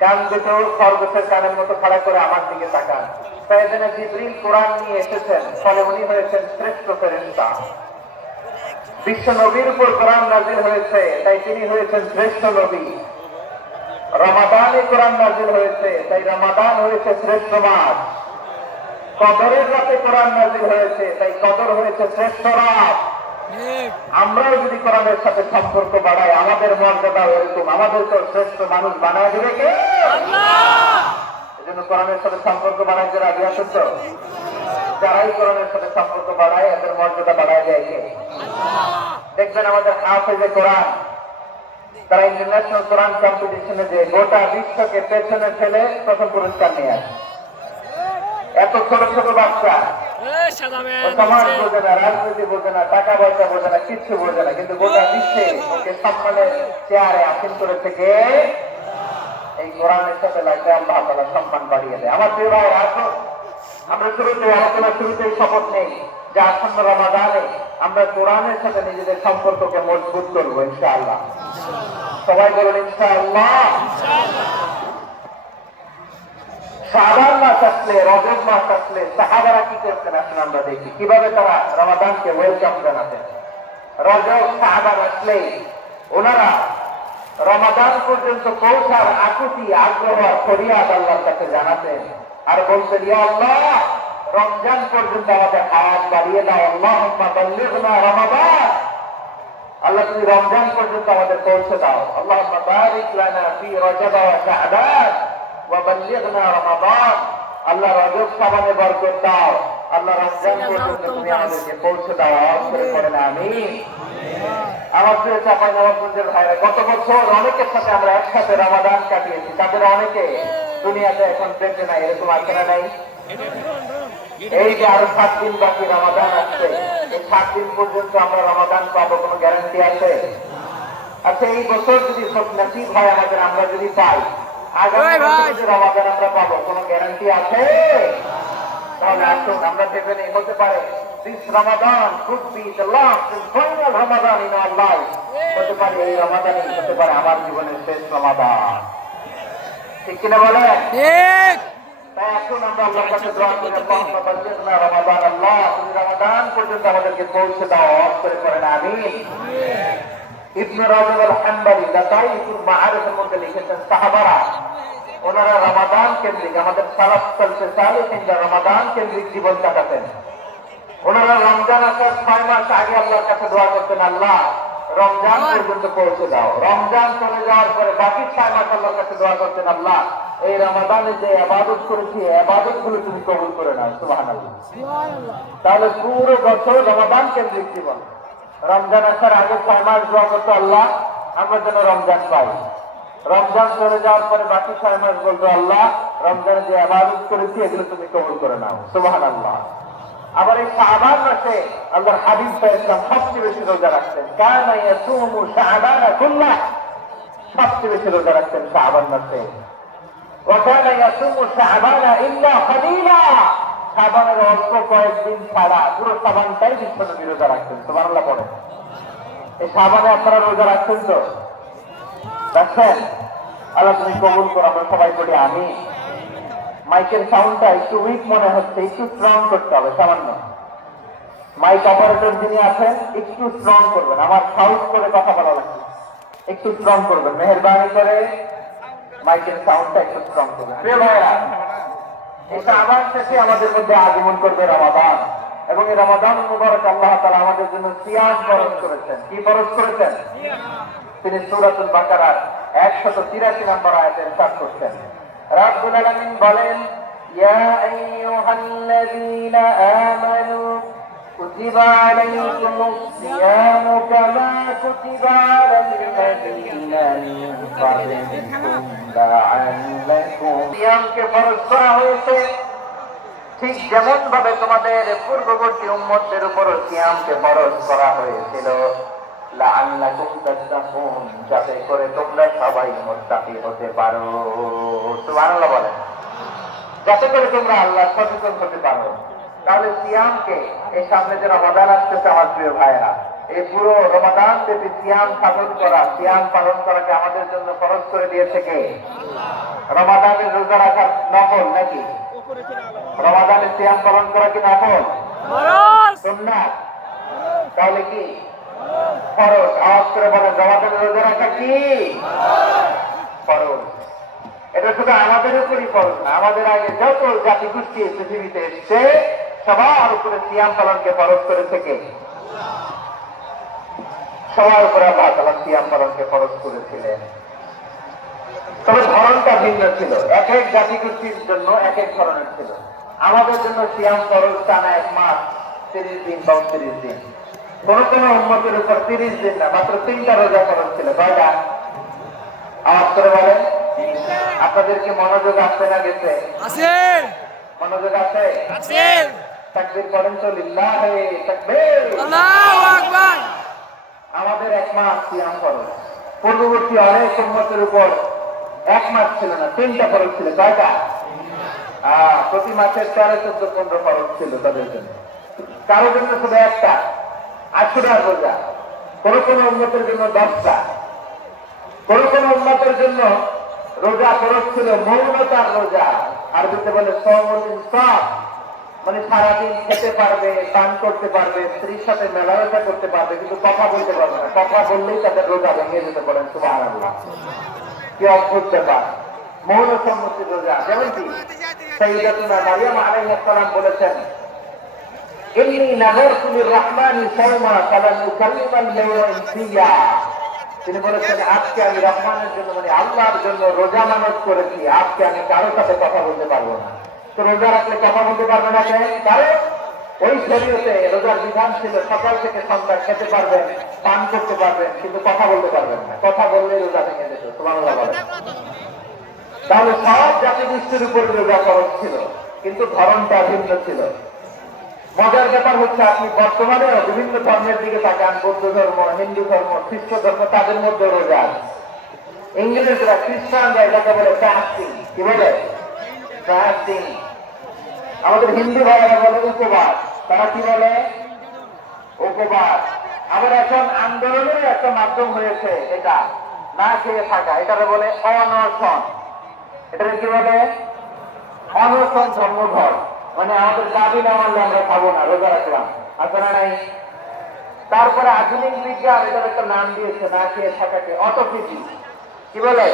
কান দুটো খরগোশের কানের মতো খাড়া করে আমার দিকে তাকান। সাইয়েদনা জিবরিল কোরআন নিয়ে এসেছেন, ফলে উনি হয়েছেন শ্রেষ্ঠ ফেরেশতা। বিশ্ব নবীর উপর কোরআন নাযিল হয়েছে, তাই তিনি হয়েছেন শ্রেষ্ঠ নবী। রমাদানে কোরআন নাযিল হয়েছে, তাই রমাদান হয়েছে শ্রেষ্ঠ মাস। কদরের রাতে কোরআন নাযিল হয়েছে, তাই কদর হয়েছে শ্রেষ্ঠ রাত। আমরাও যদি কোরআনের সাথে সম্পর্ক বাড়াই, আমাদের মর্যাদা এরকম, আমাদেরকে শ্রেষ্ঠ মানুষ বানায় দেবে কে? এজন্য কোরআনের সাথে সম্পর্ক বাড়াইতে রাজি আছেন তো? যারাই কোরআনের সাথে সম্পর্ক বাড়ায়, এদের মর্যাদা বাড়ায় দেয় কে? দেখবেন আমাদের হাফেজে কোরআন, তারা ইন্টারন্যাশনাল কোরআন কম্পিটিশনে যে গোটা বিশ্বকে পেছনে ফেলে প্রথম পুরস্কার নিয়ে আসে। এত ছোট ছোট বাচ্চা, সমাজ বোঝে না, রাজনীতি বোঝে না, টাকা পয়সা বোঝে না, কিচ্ছু বোঝে না, কিন্তু গোটা বিশ্বে ওকে সম্মানের চেয়ারে আসীন করে থেকে এই কোরআনের সাথে লাগলে আল্লাহ তাআলা সম্মান বাড়িয়ে দেয়। আমার প্রিয় ভাই, আসুন আমরা আলোচনা শুরুতেই শপথ নেই যে আসন্ন রমাদানে আমরা কোরআনের সাথে নিজেদের সম্পর্ককে মজবুত করবো ইনশাআল্লাহ। সবাই বলুন ইনশাআল্লাহ। শাবান মাস আসলে, রজব মাস আসলে সাহাবারা কি করতেন আসলে আমরা দেখি, কিভাবে তারা রমাদানকে ওয়েলকাম জানাতেন। রজব শাবান আসলে ওনারা রমাদান পর্যন্ত পৌঁছার আকুতি আগ্রহ আর ফরিয়াদ আল্লাহর কাছে জানাতেন, আর বলতেন ইয়া আল্লাহ, রমজান পর্যন্ত আমাদের হায়াত বাড়িয়ে দাও, আল্লাহুম্মা বাল্লিগনা রমাদান। আল্লাহ তুমি রমজান পর্যন্ত আমাদের পৌঁছে দাও। আল্লাহুম্মা বারিক লানা ফি রজব ওয়া শাবান ওয়া বাল্লিগনা রমাদান। আল্লাহ রজব শাবানে বরকত দাও, আল্লাহ রমজান পর্যন্ত তুমি আমাদেরকে পৌঁছে দাও। আওয়াজ করে পড়েন আমিন। আমার প্রিয় চাঁপাইনবাবগঞ্জের ভাইরা, গত বছর অনেকের সাথে আমরা একসাথে রমাদান কাটিয়েছি, তাদের অনেকে দুনিয়াতে এখন বেঁচে নাই, এরকম আছে না নাই? এই যে আরো 7 দিন বাকি রমাদান আসছে, এই 7 দিন পর্যন্ত আমরা রমাদান পাবো, কোনো গ্যারান্টি আছে? আচ্ছা, এই বছর যদি সব নসিব হয় আমাদের, আমরা যদি পাই, আগামী বছর যে রমাদান আমরা পাবো, কোনো গ্যারান্টি আছে? তাহলে আসুন আমরা ভেবে নেই, হতে পারে this Ramadan could be the last and final Ramadan in our life. হতে পারে এই রমাদানই হতে পারে আমার জীবনের শেষ রমাদান। ঠিক কিনা বলেন? ঠিক। তাই আসুন আমরা আল্লাহর কাছে দোয়া করি, আল্লাহুম্মা বাল্লিগনা রমাদান। আল্লাহ তুমি রমাদান পর্যন্ত আমাদেরকে পৌঁছে দাও। আওয়াজ করে পড়েন আমিন। ইবনে রাজব আল-হাম্বলি লাতাইফুল মাআরিফের মধ্যে লিখেছেন, সাহাবারা ওনারা রমাদান কেন্দ্রিক, আমাদের সালাফ সালেহিনরা রমাদান কেন্দ্রিক জীবন কাটাতেন। ওনারা রমজান আসার 6 মাস আগে আল্লাহর কাছে দোয়া করতেন, আল্লাহ রমজান পর্যন্ত পৌঁছে দাও। রমজান চলে যাওয়ার পরে বাকি 6 মাস আল্লাহর কাছে দোয়া করতেন, আল্লাহ এই রমাদানে যে ইবাদত করেছি, ইবাদত গুলো তুমি কবুল করে নাও। সুবহানাল্লাহ। তাহলে পুরো বছর রমাদান কেন্দ্রিক জীবন। রমজান আসার আগে 6 মাস দোয়া করতো, আল্লাহ আমরা যেন রমজান পাই। রমজান চলে যাওয়ার পরে বাকি 6 মাস বলতো, আল্লাহ রমজানে যে ইবাদত করেছি এগুলো তুমি কবুল করে নাও। সুবহানাল্লাহ। আবার এই শাবান মাসে আল্লাহর হাবিব সাল্লাল্লাহু আলাইহি ওয়াসাল্লাম সবচেয়ে বেশি রোজা রাখতেন। কানা ইয়াসুমু শাবান কুল্লাহ, সবচেয়ে বেশি রোজা রাখতেন শাবান মাসে। ওয়া কানা ইয়াসুমু শাবান ইল্লা কলিলা, শাবানের অল্প কয়েকদিন ছাড়া পুরো শাবানটাই বিশ্বনবী রোজা রাখতেন। সুবহানাল্লাহ পড়ে। এই শাবানে আপনারা রোজা রাখছেন তো? রাখছেন? আল্লাহ তুমি কবুল করো। আমরা সবাই বলি আমিন। মাইকের সাউন্ডটা একটু উইক মনে হচ্ছে, একটু স্ট্রং করতে হবে সামান্য। মাইক অপারেটর যিনি আছেন একটু স্ট্রং করবেন, আমার সাউন্ড করে কথা বলা লাগছে, একটু স্ট্রং করবেন মেহেরবানি করে, মাইকের সাউন্ডটা একটু স্ট্রং করবেন। প্রিয় ভাইরা, এটা আবার শেষে আমাদের মধ্যে আগমন করবে রমাদান, এবং এই রমাদান মুবারক আল্লাহ তাআলা আমাদের জন্য সিয়াম ফরজ করেছেন। কি ফরজ করেছেন? তিনি সূরাতুল বাকারার 183 নম্বর আয়াতে ইরশাদ করছেন, রাব্বুল আলামিন বলেন, ইয়া আইয়ুহাল্লাযীনা আমানু কুতিবা আলাইকুমুস সিয়ামু কামা কুতিবা আলাল্লাযীনা মিন ক্বাবলিকুম লাআল্লাকুম। সিয়ামকে ফরজ করা হয়েছে ঠিক যেমন ভাবে তোমাদের পূর্ববর্তী উম্মতদের উপরও সিয়ামকে ফরজ করা হয়েছিল, লাআল্লাকুম তাত্তাকুন, যাতে করে তোমরা সবাই মুত্তাকি হতে পারো। সুবহানাল্লাহ বলেন, যাতে করে তোমরা আল্লাহ সচেতন হতে পারো। তাহলে সিয়ামকে, এই সামনে যে রমাদান আসতেছে আমার প্রিয় ভাইরা, এই পুরো রমাদান ব্যাপী সিয়াম পালন করাকে আমাদের জন্য ফরজ করে দিয়েছে কে? রমাদানের রোজা রাখা নফল নাকি? রমাদানের সিয়াম পালন করা কি নফল? সুন্নাত? তাহলে কি ফরজ? আওয়াজ করে বলেন, রমাদানের রোজা রাখা কি ফরজ? এটা শুধু আমাদের উপরই ফরজ না, আমাদের আগে যত জাতি গোষ্ঠী পৃথিবীতে এসছে সবার উপরে সিয়াম পালনকে ফরজ করেছে কে? সবার উপরে আল্লাহ তাআলা সিয়াম পালনকে ফরজ করেছিলেন। তবে ধরনটা ভিন্ন ছিল, এক এক জাতি গোষ্ঠীর জন্য এক এক ধরনের ছিল। আমাদের জন্য সিয়াম ফরজ টানা 1 মাস 30 দিন বা 29 দিন। কোন কোন উম্মতের উপর 30 দিন না, মাত্র 3টা রোজা ফরজ ছিল। কয়টা? আওয়াজ করে বলেন। আপনাদেরকে মনোযোগ আসছে না গেছে? আছে, মনোযোগ আছে? আছে। তাকবীর করেন তো, লিল্লাহি তাকবীর, আল্লাহু আকবার। আমাদের 1 মাস সিয়াম ফরজ। পূর্ববর্তী অনেক উম্মতের উপর 1 মাস ছিল না, 3টা ফরজ ছিল। কয়টা? প্রতি মাসের 13, 14, 15 ফরজ ছিল তাদের জন্য। কারো জন্য শুধু একটা, আশুরার রোজা। কোন কোন উম্মতের জন্য 10টা। কোন কোন উম্মতের জন্য রোজা ফরজ ছিল মৌনতার রোজা, আরবিতে বলে সওমুল ইনসাফ, মানে সারাদিন খেতে পারবে, পান করতে পারবে, স্ত্রীর সাথে মেলামেশা করতে পারবে, কিন্তু কথা বলতে পারবে না। কথা বললেই তাদের রোজা ভেঙে যেতে পারেন। সুবহানাল্লাহ, কি অদ্ভুত ব্যাপার! মৌন সম্মতির রোজা। যেমন কি সাইয়্যিদাতুনা মারইয়াম আলাইহিস সালাম বলেছেন, ইন্নী নাযারতু লির-রাহমানি সাওমা ফালান উকাল্লিমাল ইয়াওমা ইনসিয়া। তিনি বলেছেন, আজকে আমি রহমানের জন্য, মানে আল্লাহর জন্য রোজা মানত করেছি, আজকে আমি কারোর সাথে কথা বলতে পারবো না। তো রোজা রাখলে কথা বলতে পারবে না কেন? কারণ ওই শরীয়তে রোজার বিধান ছিল সকাল থেকে সন্ধ্যা খেতে পারবেন, পান করতে পারবেন, কিন্তু কথা বলতে পারবেন না। কথা বললে রোজা ভেঙে যেত। সুবহানাল্লাহ বলেন। তাহলে সব জাতি গোষ্ঠীর উপর রোজা ফরজ ছিল, কিন্তু ধরনটা ভিন্ন ছিল। মজার ব্যাপার হচ্ছে, আপনি বর্তমানে বিভিন্ন ধর্মের দিকে তাকান, বৌদ্ধ ধর্ম, হিন্দু ধর্ম, খ্রিস্ট ধর্ম, তাদের মধ্যে রোজা আছে। ইংরেজরা, খ্রিস্টানরা এটাকে বলে ফাস্টিং। কি বলে? ফাস্টিং। আমাদের হিন্দু ভাইরা বলে উপবাস। তারা কি বলে? উপবাস। আবার এখন আন্দোলনের একটা মাধ্যম হয়েছে এটা, না খেয়ে থাকা। এটাকে বলে অনশন। এটাকে কি বলে? অনশন ধর্মঘট। মানে আমাদের দাবি না মানলে আমরা খাবো না, রোজা রাখলাম। আপনারা নাই? তারপরে আধুনিক বিজ্ঞান এটার একটা নাম দিয়েছে না খেয়ে থাকাকে, অটোফিজি। কি বলে?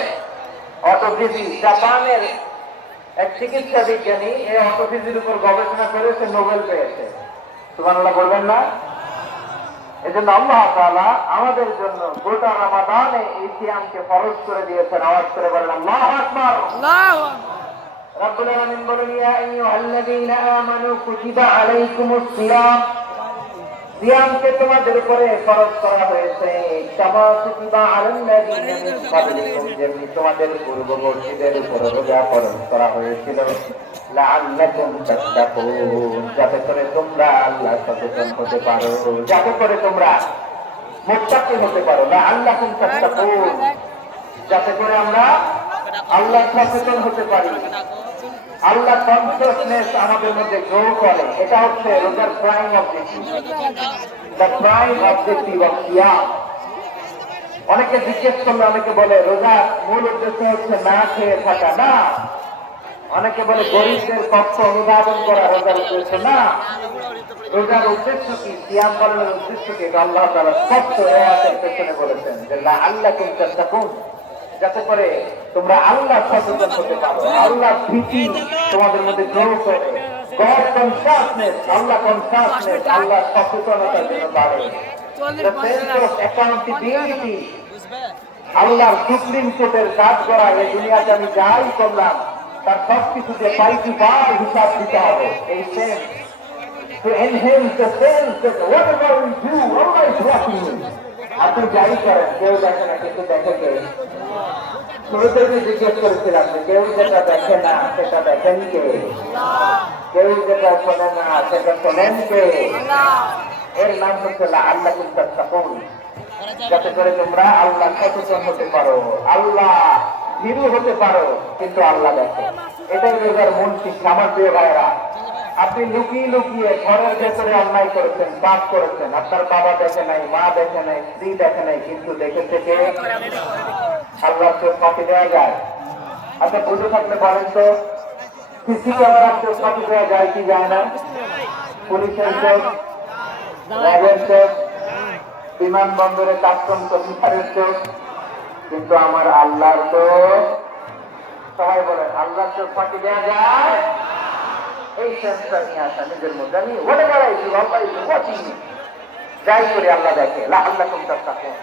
অটোফিজি। জাপানের এক চিকিৎসা বিজ্ঞানী এই অটোফিজির উপর গবেষণা করে সে নোবেল পেয়েছে। সুবহানাল্লাহ বলবেন না? এই জন্য আল্লাহ তাআলা আমাদের জন্য গোটা রমাদানে এই সিয়ামকে ফরজ করে দিয়েছেন। আওয়াজ করে বলেন আল্লাহু আকবার। আল্লাহু আকবার। রব্বুল আলামিন বলেন, ইয়া আইয়ুহাল্লাযীনা আমানু কুতিবা আলাইকুমুস সিয়াম, সিয়ামকে তোমাদের উপরে ফরজ করা হয়েছে, কামা কুতিবা আলাল্লাযীনা মিন ক্বাবলিকুম, যেমনি তোমাদের পূর্ববর্তীদের উপর রোজা ফরজ করা হয়েছিল, লাআল্লাকুম তাত্তাকুন, যাতে করে তোমরা আল্লাহ সচেতন হতে পারো, যাতে করে তোমরা মুত্তাকি হতে পারো। লাআল্লাকুম তাত্তাকুন, যাতে করে আমরা আল্লাহ সচেতন হতে পারি, আল্লাহ কনসিয়াসনেস আমাদের মধ্যে গ্রো করে। এটা হচ্ছে রোজার prime objective, the prime objective of সিয়াম। অনেকে জিজ্ঞেস করলে অনেকে বলে রোজার মূল উদ্দেশ্য হচ্ছে না খেয়ে থাকা। না। অনেকে বলে গরিবদের কষ্ট অনুধাবন করা রোজার উদ্দেশ্য। না। রোজার উদ্দেশ্য কি? সিয়াম পালনের উদ্দেশ্য কি? আল্লাহ তাআলা স্পষ্ট আয়াতের পেছনে বলেছেন যে লাআল্লাকুম তাত্তাকুন, যাতে করে তোমরা আল্লাহ সচেতন হতে পারো, আল্লাহ ভীতি তোমাদের মধ্যে গ্রো করে, গড কনসিয়াসনেস, আল্লাহ কনসিয়াসনেস, আল্লাহ সচেতনতার জন্য বাড়ে, দ্য সেন্স অফ অ্যাকাউন্টেবিলিটি, আল্লাহর সুপ্রিম কোর্টের কাজ করা। এই দুনিয়াতে আমি যাই করলাম তার সবকিছুতে পাইটি বার হিসাব দিতে হবে। এই sense to enhance the sense that whatever we do, Allah is watching me. আপনি যাই করেন, কেউ দেখে না, কিন্তু দেখে কে? শুরুতে জিজ্ঞেস করেছিলাম যে কেউ যেটা দেখে না সেটা দেখেন কে? কেউ যেটা শোনে না সেটা শোনেন কে? এর নাম হচ্ছে লাআল্লাকুম তাত্তাকুন, যাতে করে তোমরা আল্লাহ সচেতন হতে পারো, আল্লাহ ভীরু হতে পারো, কিন্তু আল্লাহ দেখে। এটাই রোজার মূল শিক্ষা। আমার প্রিয় ভাইয়েরা, আপনি লুকিয়ে লুকিয়ে ঘরের ভেতরে অন্যায় করেছেন, পাপ করেছেন, আপনার বাবা দেখে নাই, মা দেখে নাই, স্ত্রী দেখে নাই, কিন্তু দেখে থেকে আল্লাহ চোখ ফাঁকি দেওয়া যায়। আপনি বুঝে থাকলে বলেন তো, সিসি ক্যামেরার চোখ ফাঁকি দেওয়া যায় কি যায় না? পুলিশের চোখ, র্যাবের চোখ, বিমানবন্দরে কাস্টমস অফিসারের চোখ, কিন্তু আমার আল্লাহর চোখ, সবাই বলেন আল্লাহর চোখ ফাঁকি দেওয়া যায়? এই সেন্সটা নিয়ে আসা নিজের মধ্যে, আমি যাই করি আল্লাহ দেখে। লাআল্লাকুম তাত্তাকুন।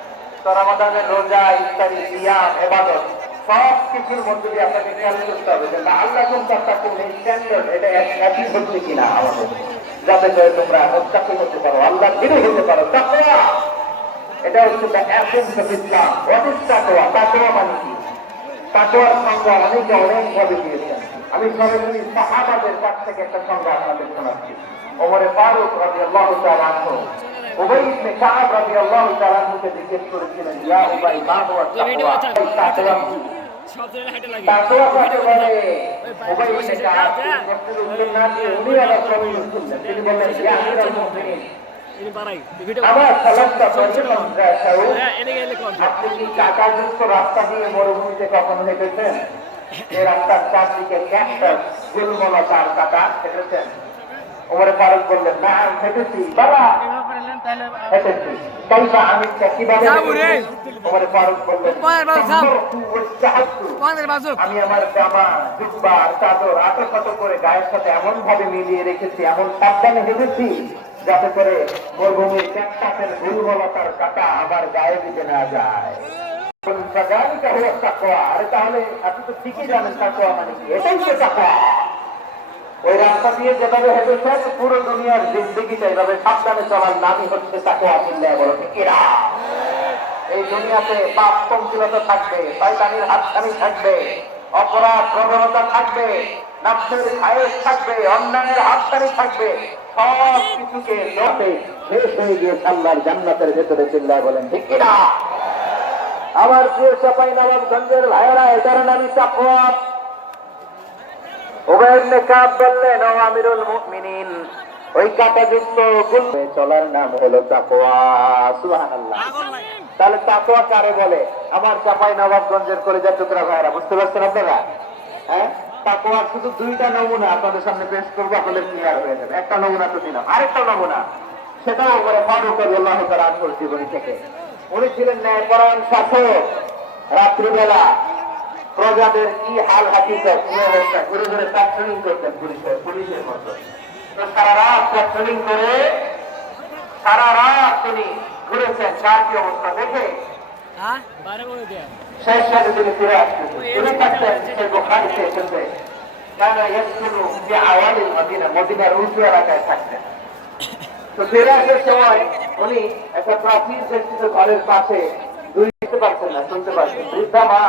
তো রমাদানের রোজা, ইফতারি, সিয়াম, ইবাদত সব কিছুর মধ্যে দিয়ে আপনাকে খেয়াল করতে হবে যে লাআল্লাকুম তাত্তাকুন এই স্ট্যান্ডার্ড এটা একই হচ্ছে কিনা আমাদের, যাতে করে তোমরা মুত্তাকি হতে পারো, আল্লাহ ভীরু হতে পারো। তাকওয়া, এটা হচ্ছে the essence of Islam. What is তাকওয়া? তাকওয়া মানে কি? তাকওয়ার সংজ্ঞা অনেকে অনেকভাবে দিয়েছেন। আমি সরাসরি সাহাবাদের কাছ থেকে একটা সংজ্ঞা আপনাদের শোনাচ্ছি। ওমরে ফারুক রাদিয়াল্লাহু তাআলা আনহু উবাই ইবনে কাব রাদিয়াল্লাহু তাআলা আনহুকে জিজ্ঞেস করেছিলেন, ইয়া উবাই মা হুয়া তাকওয়া? তাকওয়া কি? তাকওয়া কাকে বলে? উবাই ইবনে কাব প্রশ্নের উত্তর না দিয়ে উনি আবার প্রশ্ন করলেন। তিনি বললেন, ইয়া আমিরুল মুমিনিন, আমার সালাতটা পরিপূর্ণ রাখো। আপনি কি কাঁটাযুক্ত রাস্তা দিয়ে মরুভূমিতে কখনো হেঁটেছেন? যে রাস্তার চারদিকে ক্যাকটাস, গুলমলতার কাঁটা হেঁটেছেন? ওমরে ফারুক বললেন, না হেঁটেছি বাবা, হেঁটেছি। কাইফা আমিনটা কিভাবে হেঁটেছি? ওমরে ফারুক বললেন, আমি আমার জামা, জুব্বা, চাদর আটো করে গায়ের সাথে এমন ভাবে মিলিয়ে রেখেছি, এমন সাবধানে হেঁটেছি যাতে করে মরুভূমির ক্যাকটাসের গুলমলতার কাঁটা আবার গায়ে দিতে না যায়। তাহলে আপনি তো ঠিকই জানেন তাকওয়া মানে কি। এটাই তো তাকওয়া। ওই রাস্তা দিয়ে যেভাবে হেঁটেছেন পুরো দুনিয়ার জিন্দেগিটা এইভাবে সাবধানে চলার নামই হচ্ছে তাকওয়া। চিল্লায় বলো ঠিক কিনা? এই দুনিয়াতে পাপ পঙ্কিলতা থাকবে, শয়তানির হাতছানি থাকবে, অপরাধ প্রবণতা থাকবে, নফসের খায়েশ থাকবে, অন্যায়ের হাতছানি থাকবে, সব কিছুকে লোটে শেষ হয়ে গিয়ে আল্লাহর জান্নাতের ভেতরে। চিল্লায় বলেন ঠিক কিনা? আমার প্রিয় চাঁপাইনবাবগঞ্জের ভাইয়েরা, এটার নামই তাকওয়া। উবাই ইবনে কাব বললেন, ও আমিরুল মুমিনিন, ওই কাঁটাযুক্ত গুলমে চলার নাম হলো তাকওয়া। সুবহানাল্লাহ। তাহলে তাকওয়া কারে বলে? আমার চাঁপাইনবাবগঞ্জের কলিজার টুকরা ভাইয়েরা, বুঝতে পারছেন আপনারা? হ্যাঁ, তাকওয়ার শুধু দুইটা নমুনা আপনাদের সামনে পেশ করবো, আপনাদের ক্লিয়ার হয়ে যাবে। একটা নমুনা তো দিলাম, আরেকটা নমুনা, সেটাও ওমরে ফারুক রাদিয়াল্লাহু তাআলা আনহুর জীবনী থেকে। উনি ছিলেন ন্যায়পরায়ণ শাসক। রাত্রিবেলা প্রজাদের কি হাল হাকিকত ঘুরে ঘুরে প্যাট্রোলিং করতেন পুলিশের মতো। তো সারা রাত প্যাট্রোলিং করে সারা রাত তিনি ঘুরেছেন, কার কি অবস্থা দেখে শেষ সাথে তিনি ফিরে আসতেন। তিনি থাকতেন সেই বুখারীতে এসেছে, কারণ ইয়াসকুনু ফি আওয়ালিল মদিনা, মদিনার উঁচু এলাকায় থাকতেন। তো ফিরে আসার সময় উনি একটা প্রাচীর বেষ্টিত ঘরের পাশে দেখতে পাচ্ছেন না, শুনতে পাচ্ছেন, বৃদ্ধা মা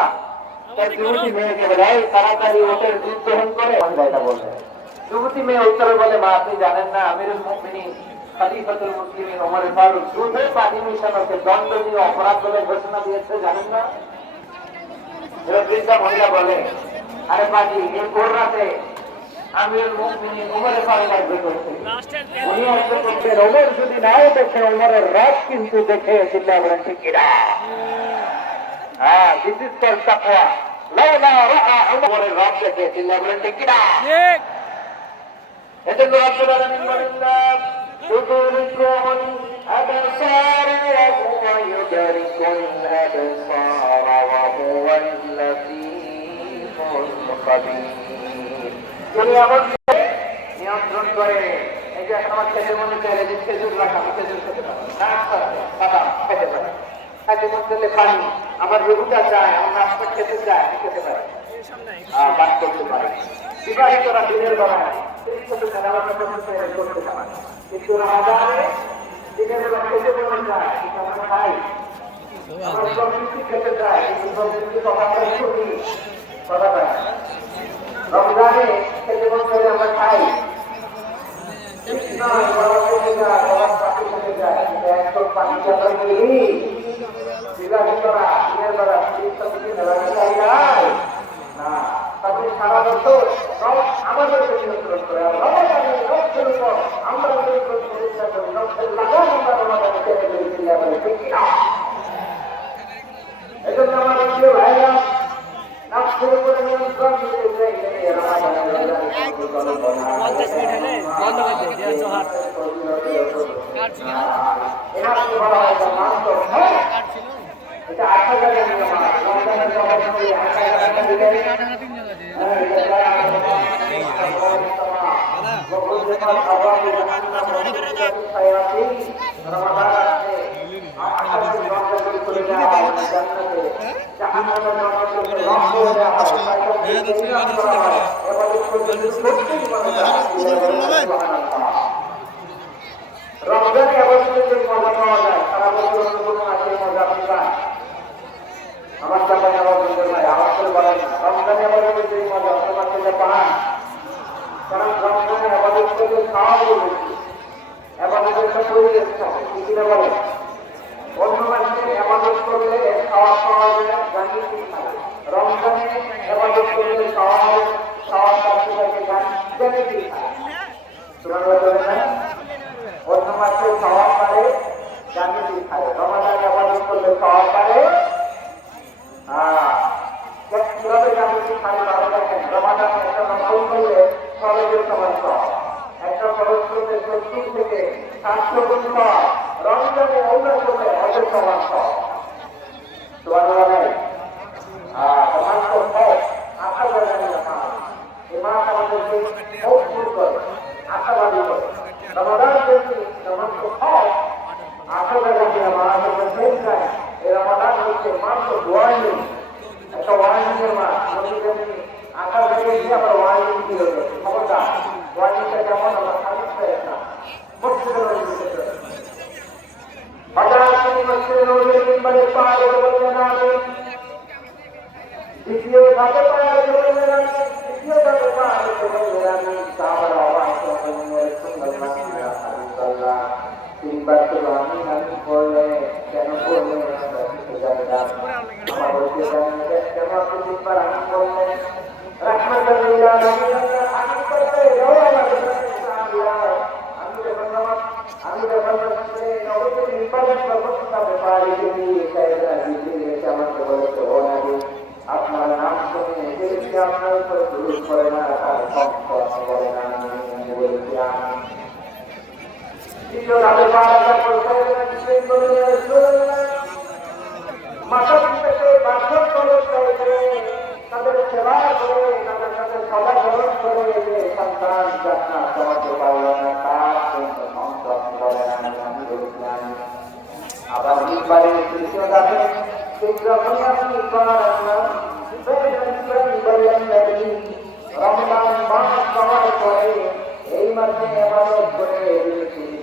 তার যুবতী মেয়েকে বলে, এই তাড়াতাড়ি ওটের দুধ গ্রহণ করে। মহিলাটা বললেন, যুবতী মেয়ে উত্তরে বলে, মা আপনি জানেন না আমিরুল মুমিনিন খলিফাতুল মুসলিমিন ওমর ফারুক দুধে পানি মিশানোকে দণ্ডনীয় অপরাধ বলে ঘোষণা দিয়েছে, জানেন না? বৃদ্ধা মহিলা বলে, আরে বাজি, এই ভোর রাতে আমিরুল মুমিনিন ওমর ফারুক আসবে করছে। উনি আসবে করছেন, ওমর যদি নাও দেখে ওমরের রাত কিন্তু দেখে। চিল্লায় বলেন ঠিক কিনা? হ্যাঁ, দিস ইজ কল্ড তাকওয়া। লাউলা রাআ ওমরের রাত দেখে। চিল্লায় বলেন ঠিক কিনা? ঠিক। এজন্য রব্বুল আলামিন বলেন, তুদরিকুল আবসার ওয়া হুয়া ইউদরিকুল আবসার ওয়া হুয়াল লাতীফুল খাবীর। তিনি আমাকে নিয়ন্ত্রণ করে। এই যে এখন আমার খেজুর মনে চাইলে যে খেজুর রাখা, আমি খেজুর খেতে পারি না, বাদাম খেতে পারি, খাদ্য মন্ত্রণে পানি, আমার রুহুটা চায়, আমার নাস্তা খেতে চায়, আমি খেতে পারি, বাদ করতে পারি। বিবাহিতরা দিনের বেলায় করতে পারে, কিন্তু রমাদানে দিনের বেলা খেতে মনে চায়, কিন্তু আমরা খাই। আমরা সব কিছু খেতে চাই, কিন্তু সব কিছু কথা শুনি, কথা পাই। রমজানে খেতে মন করে আমরা খাই, আমাদের নিয়ন্ত্রণ করে রমজানে অবশ্যই যে মজা পাওয়া যায় সারা বছর কোনো মাসে মজা আপনি পান আমার চাপা নেওয়া বলতে ভাই আমার তো বলেন রমজানে অবশ্যই যে মজা অন্য মাসে পান কারণ রমজানে অবশ্যই খাওয়া বলেছি এবাদতটা পরিবেশ থাকে কি বলে অন্য মাসে এবাদত করলে খাওয়া পাওয়া যায় জানি কি খায় রমজানে এবাদত করলে খাওয়া পাচ্ছে জানি কি খায় তোমার বলে না অন্য মাসে খাওয়া পারে জানি কি খায় রমাদান আবাদত করলে খাওয়া পারে কিভাবে জানি কি খায় তাহলে দেখেন রমাদান একটা নকল করলে খরচের সমান পাওয়া একটা খরচ করলে 70 থেকে 700 গুণ পাওয়া রমজানে অন্য করলে অনেক সমান পাওয়া তোমার নাই সমান তো হয় আশা করে না এই মাস আমাদেরকে মজবুত করে আশাবাদী করে রমাদান যদি সমস্ত হয় আশা জায়গাতে আমাদের মধ্যে যায় এই রমাদান হচ্ছে মাত্র ওয়ার্নিং একটা ওয়ার্নিংয়ের মাস আশা জায়গায় আবার ওয়ার্নিং কি হবে খবরদার ওয়ার্নিংটা যেমন আমরা সাজিশ করে না দ্বিতীয় ধাপে দ্বিতীয় ধাপে তিনবার তো আমি করলে কেন করলে কেন আপনি তিনবার আমি করলে আমি যখন আমাকে বলেছে ও নাকি আপনার নাম শুনে দেখছি আপনার উপরে পুরুষ করে না বলে না আমি বলেছিলাম মাতা পিতাকে বাধ্যক করে তাদের সেবা করে তাদের সাথে সদা গ্রহণ করে যে সন্তান যাত্রা সমাজে পারল না তার সংসদ বলে না আমি বলেছিলাম আবার নির্বাণে তৃতীয় দাবে রমজান মাস সময় করে এই মাসে এবাদত করে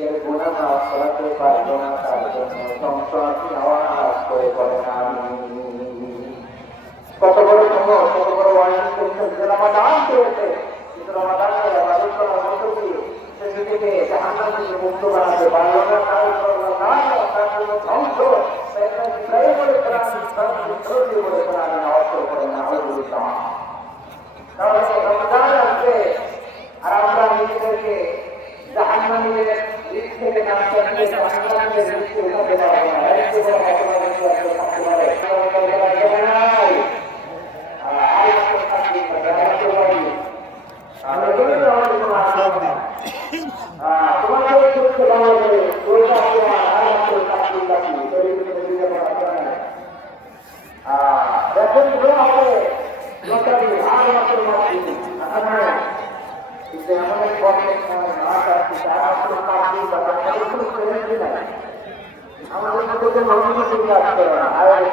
নিজের গুনাহ মাফ করাতে পারবো না তার জন্য সংসার আওয়াজ করে করে না কত বড় সময় কত বড় ওয়ার্নিং করছেন যে রমাদান চলছে কিন্তু রমাদানে এবাদত করার মধ্য দিয়ে সে থেকে জাহান্নাম থেকে মুক্ত বানাতে পারলো না তার তার জন্য ধ্বংস আর আমরা নিজেদেরকে জাহান্নামের দিক থেকে আমাদের মধ্যে মানুষ কাজ করে না আয়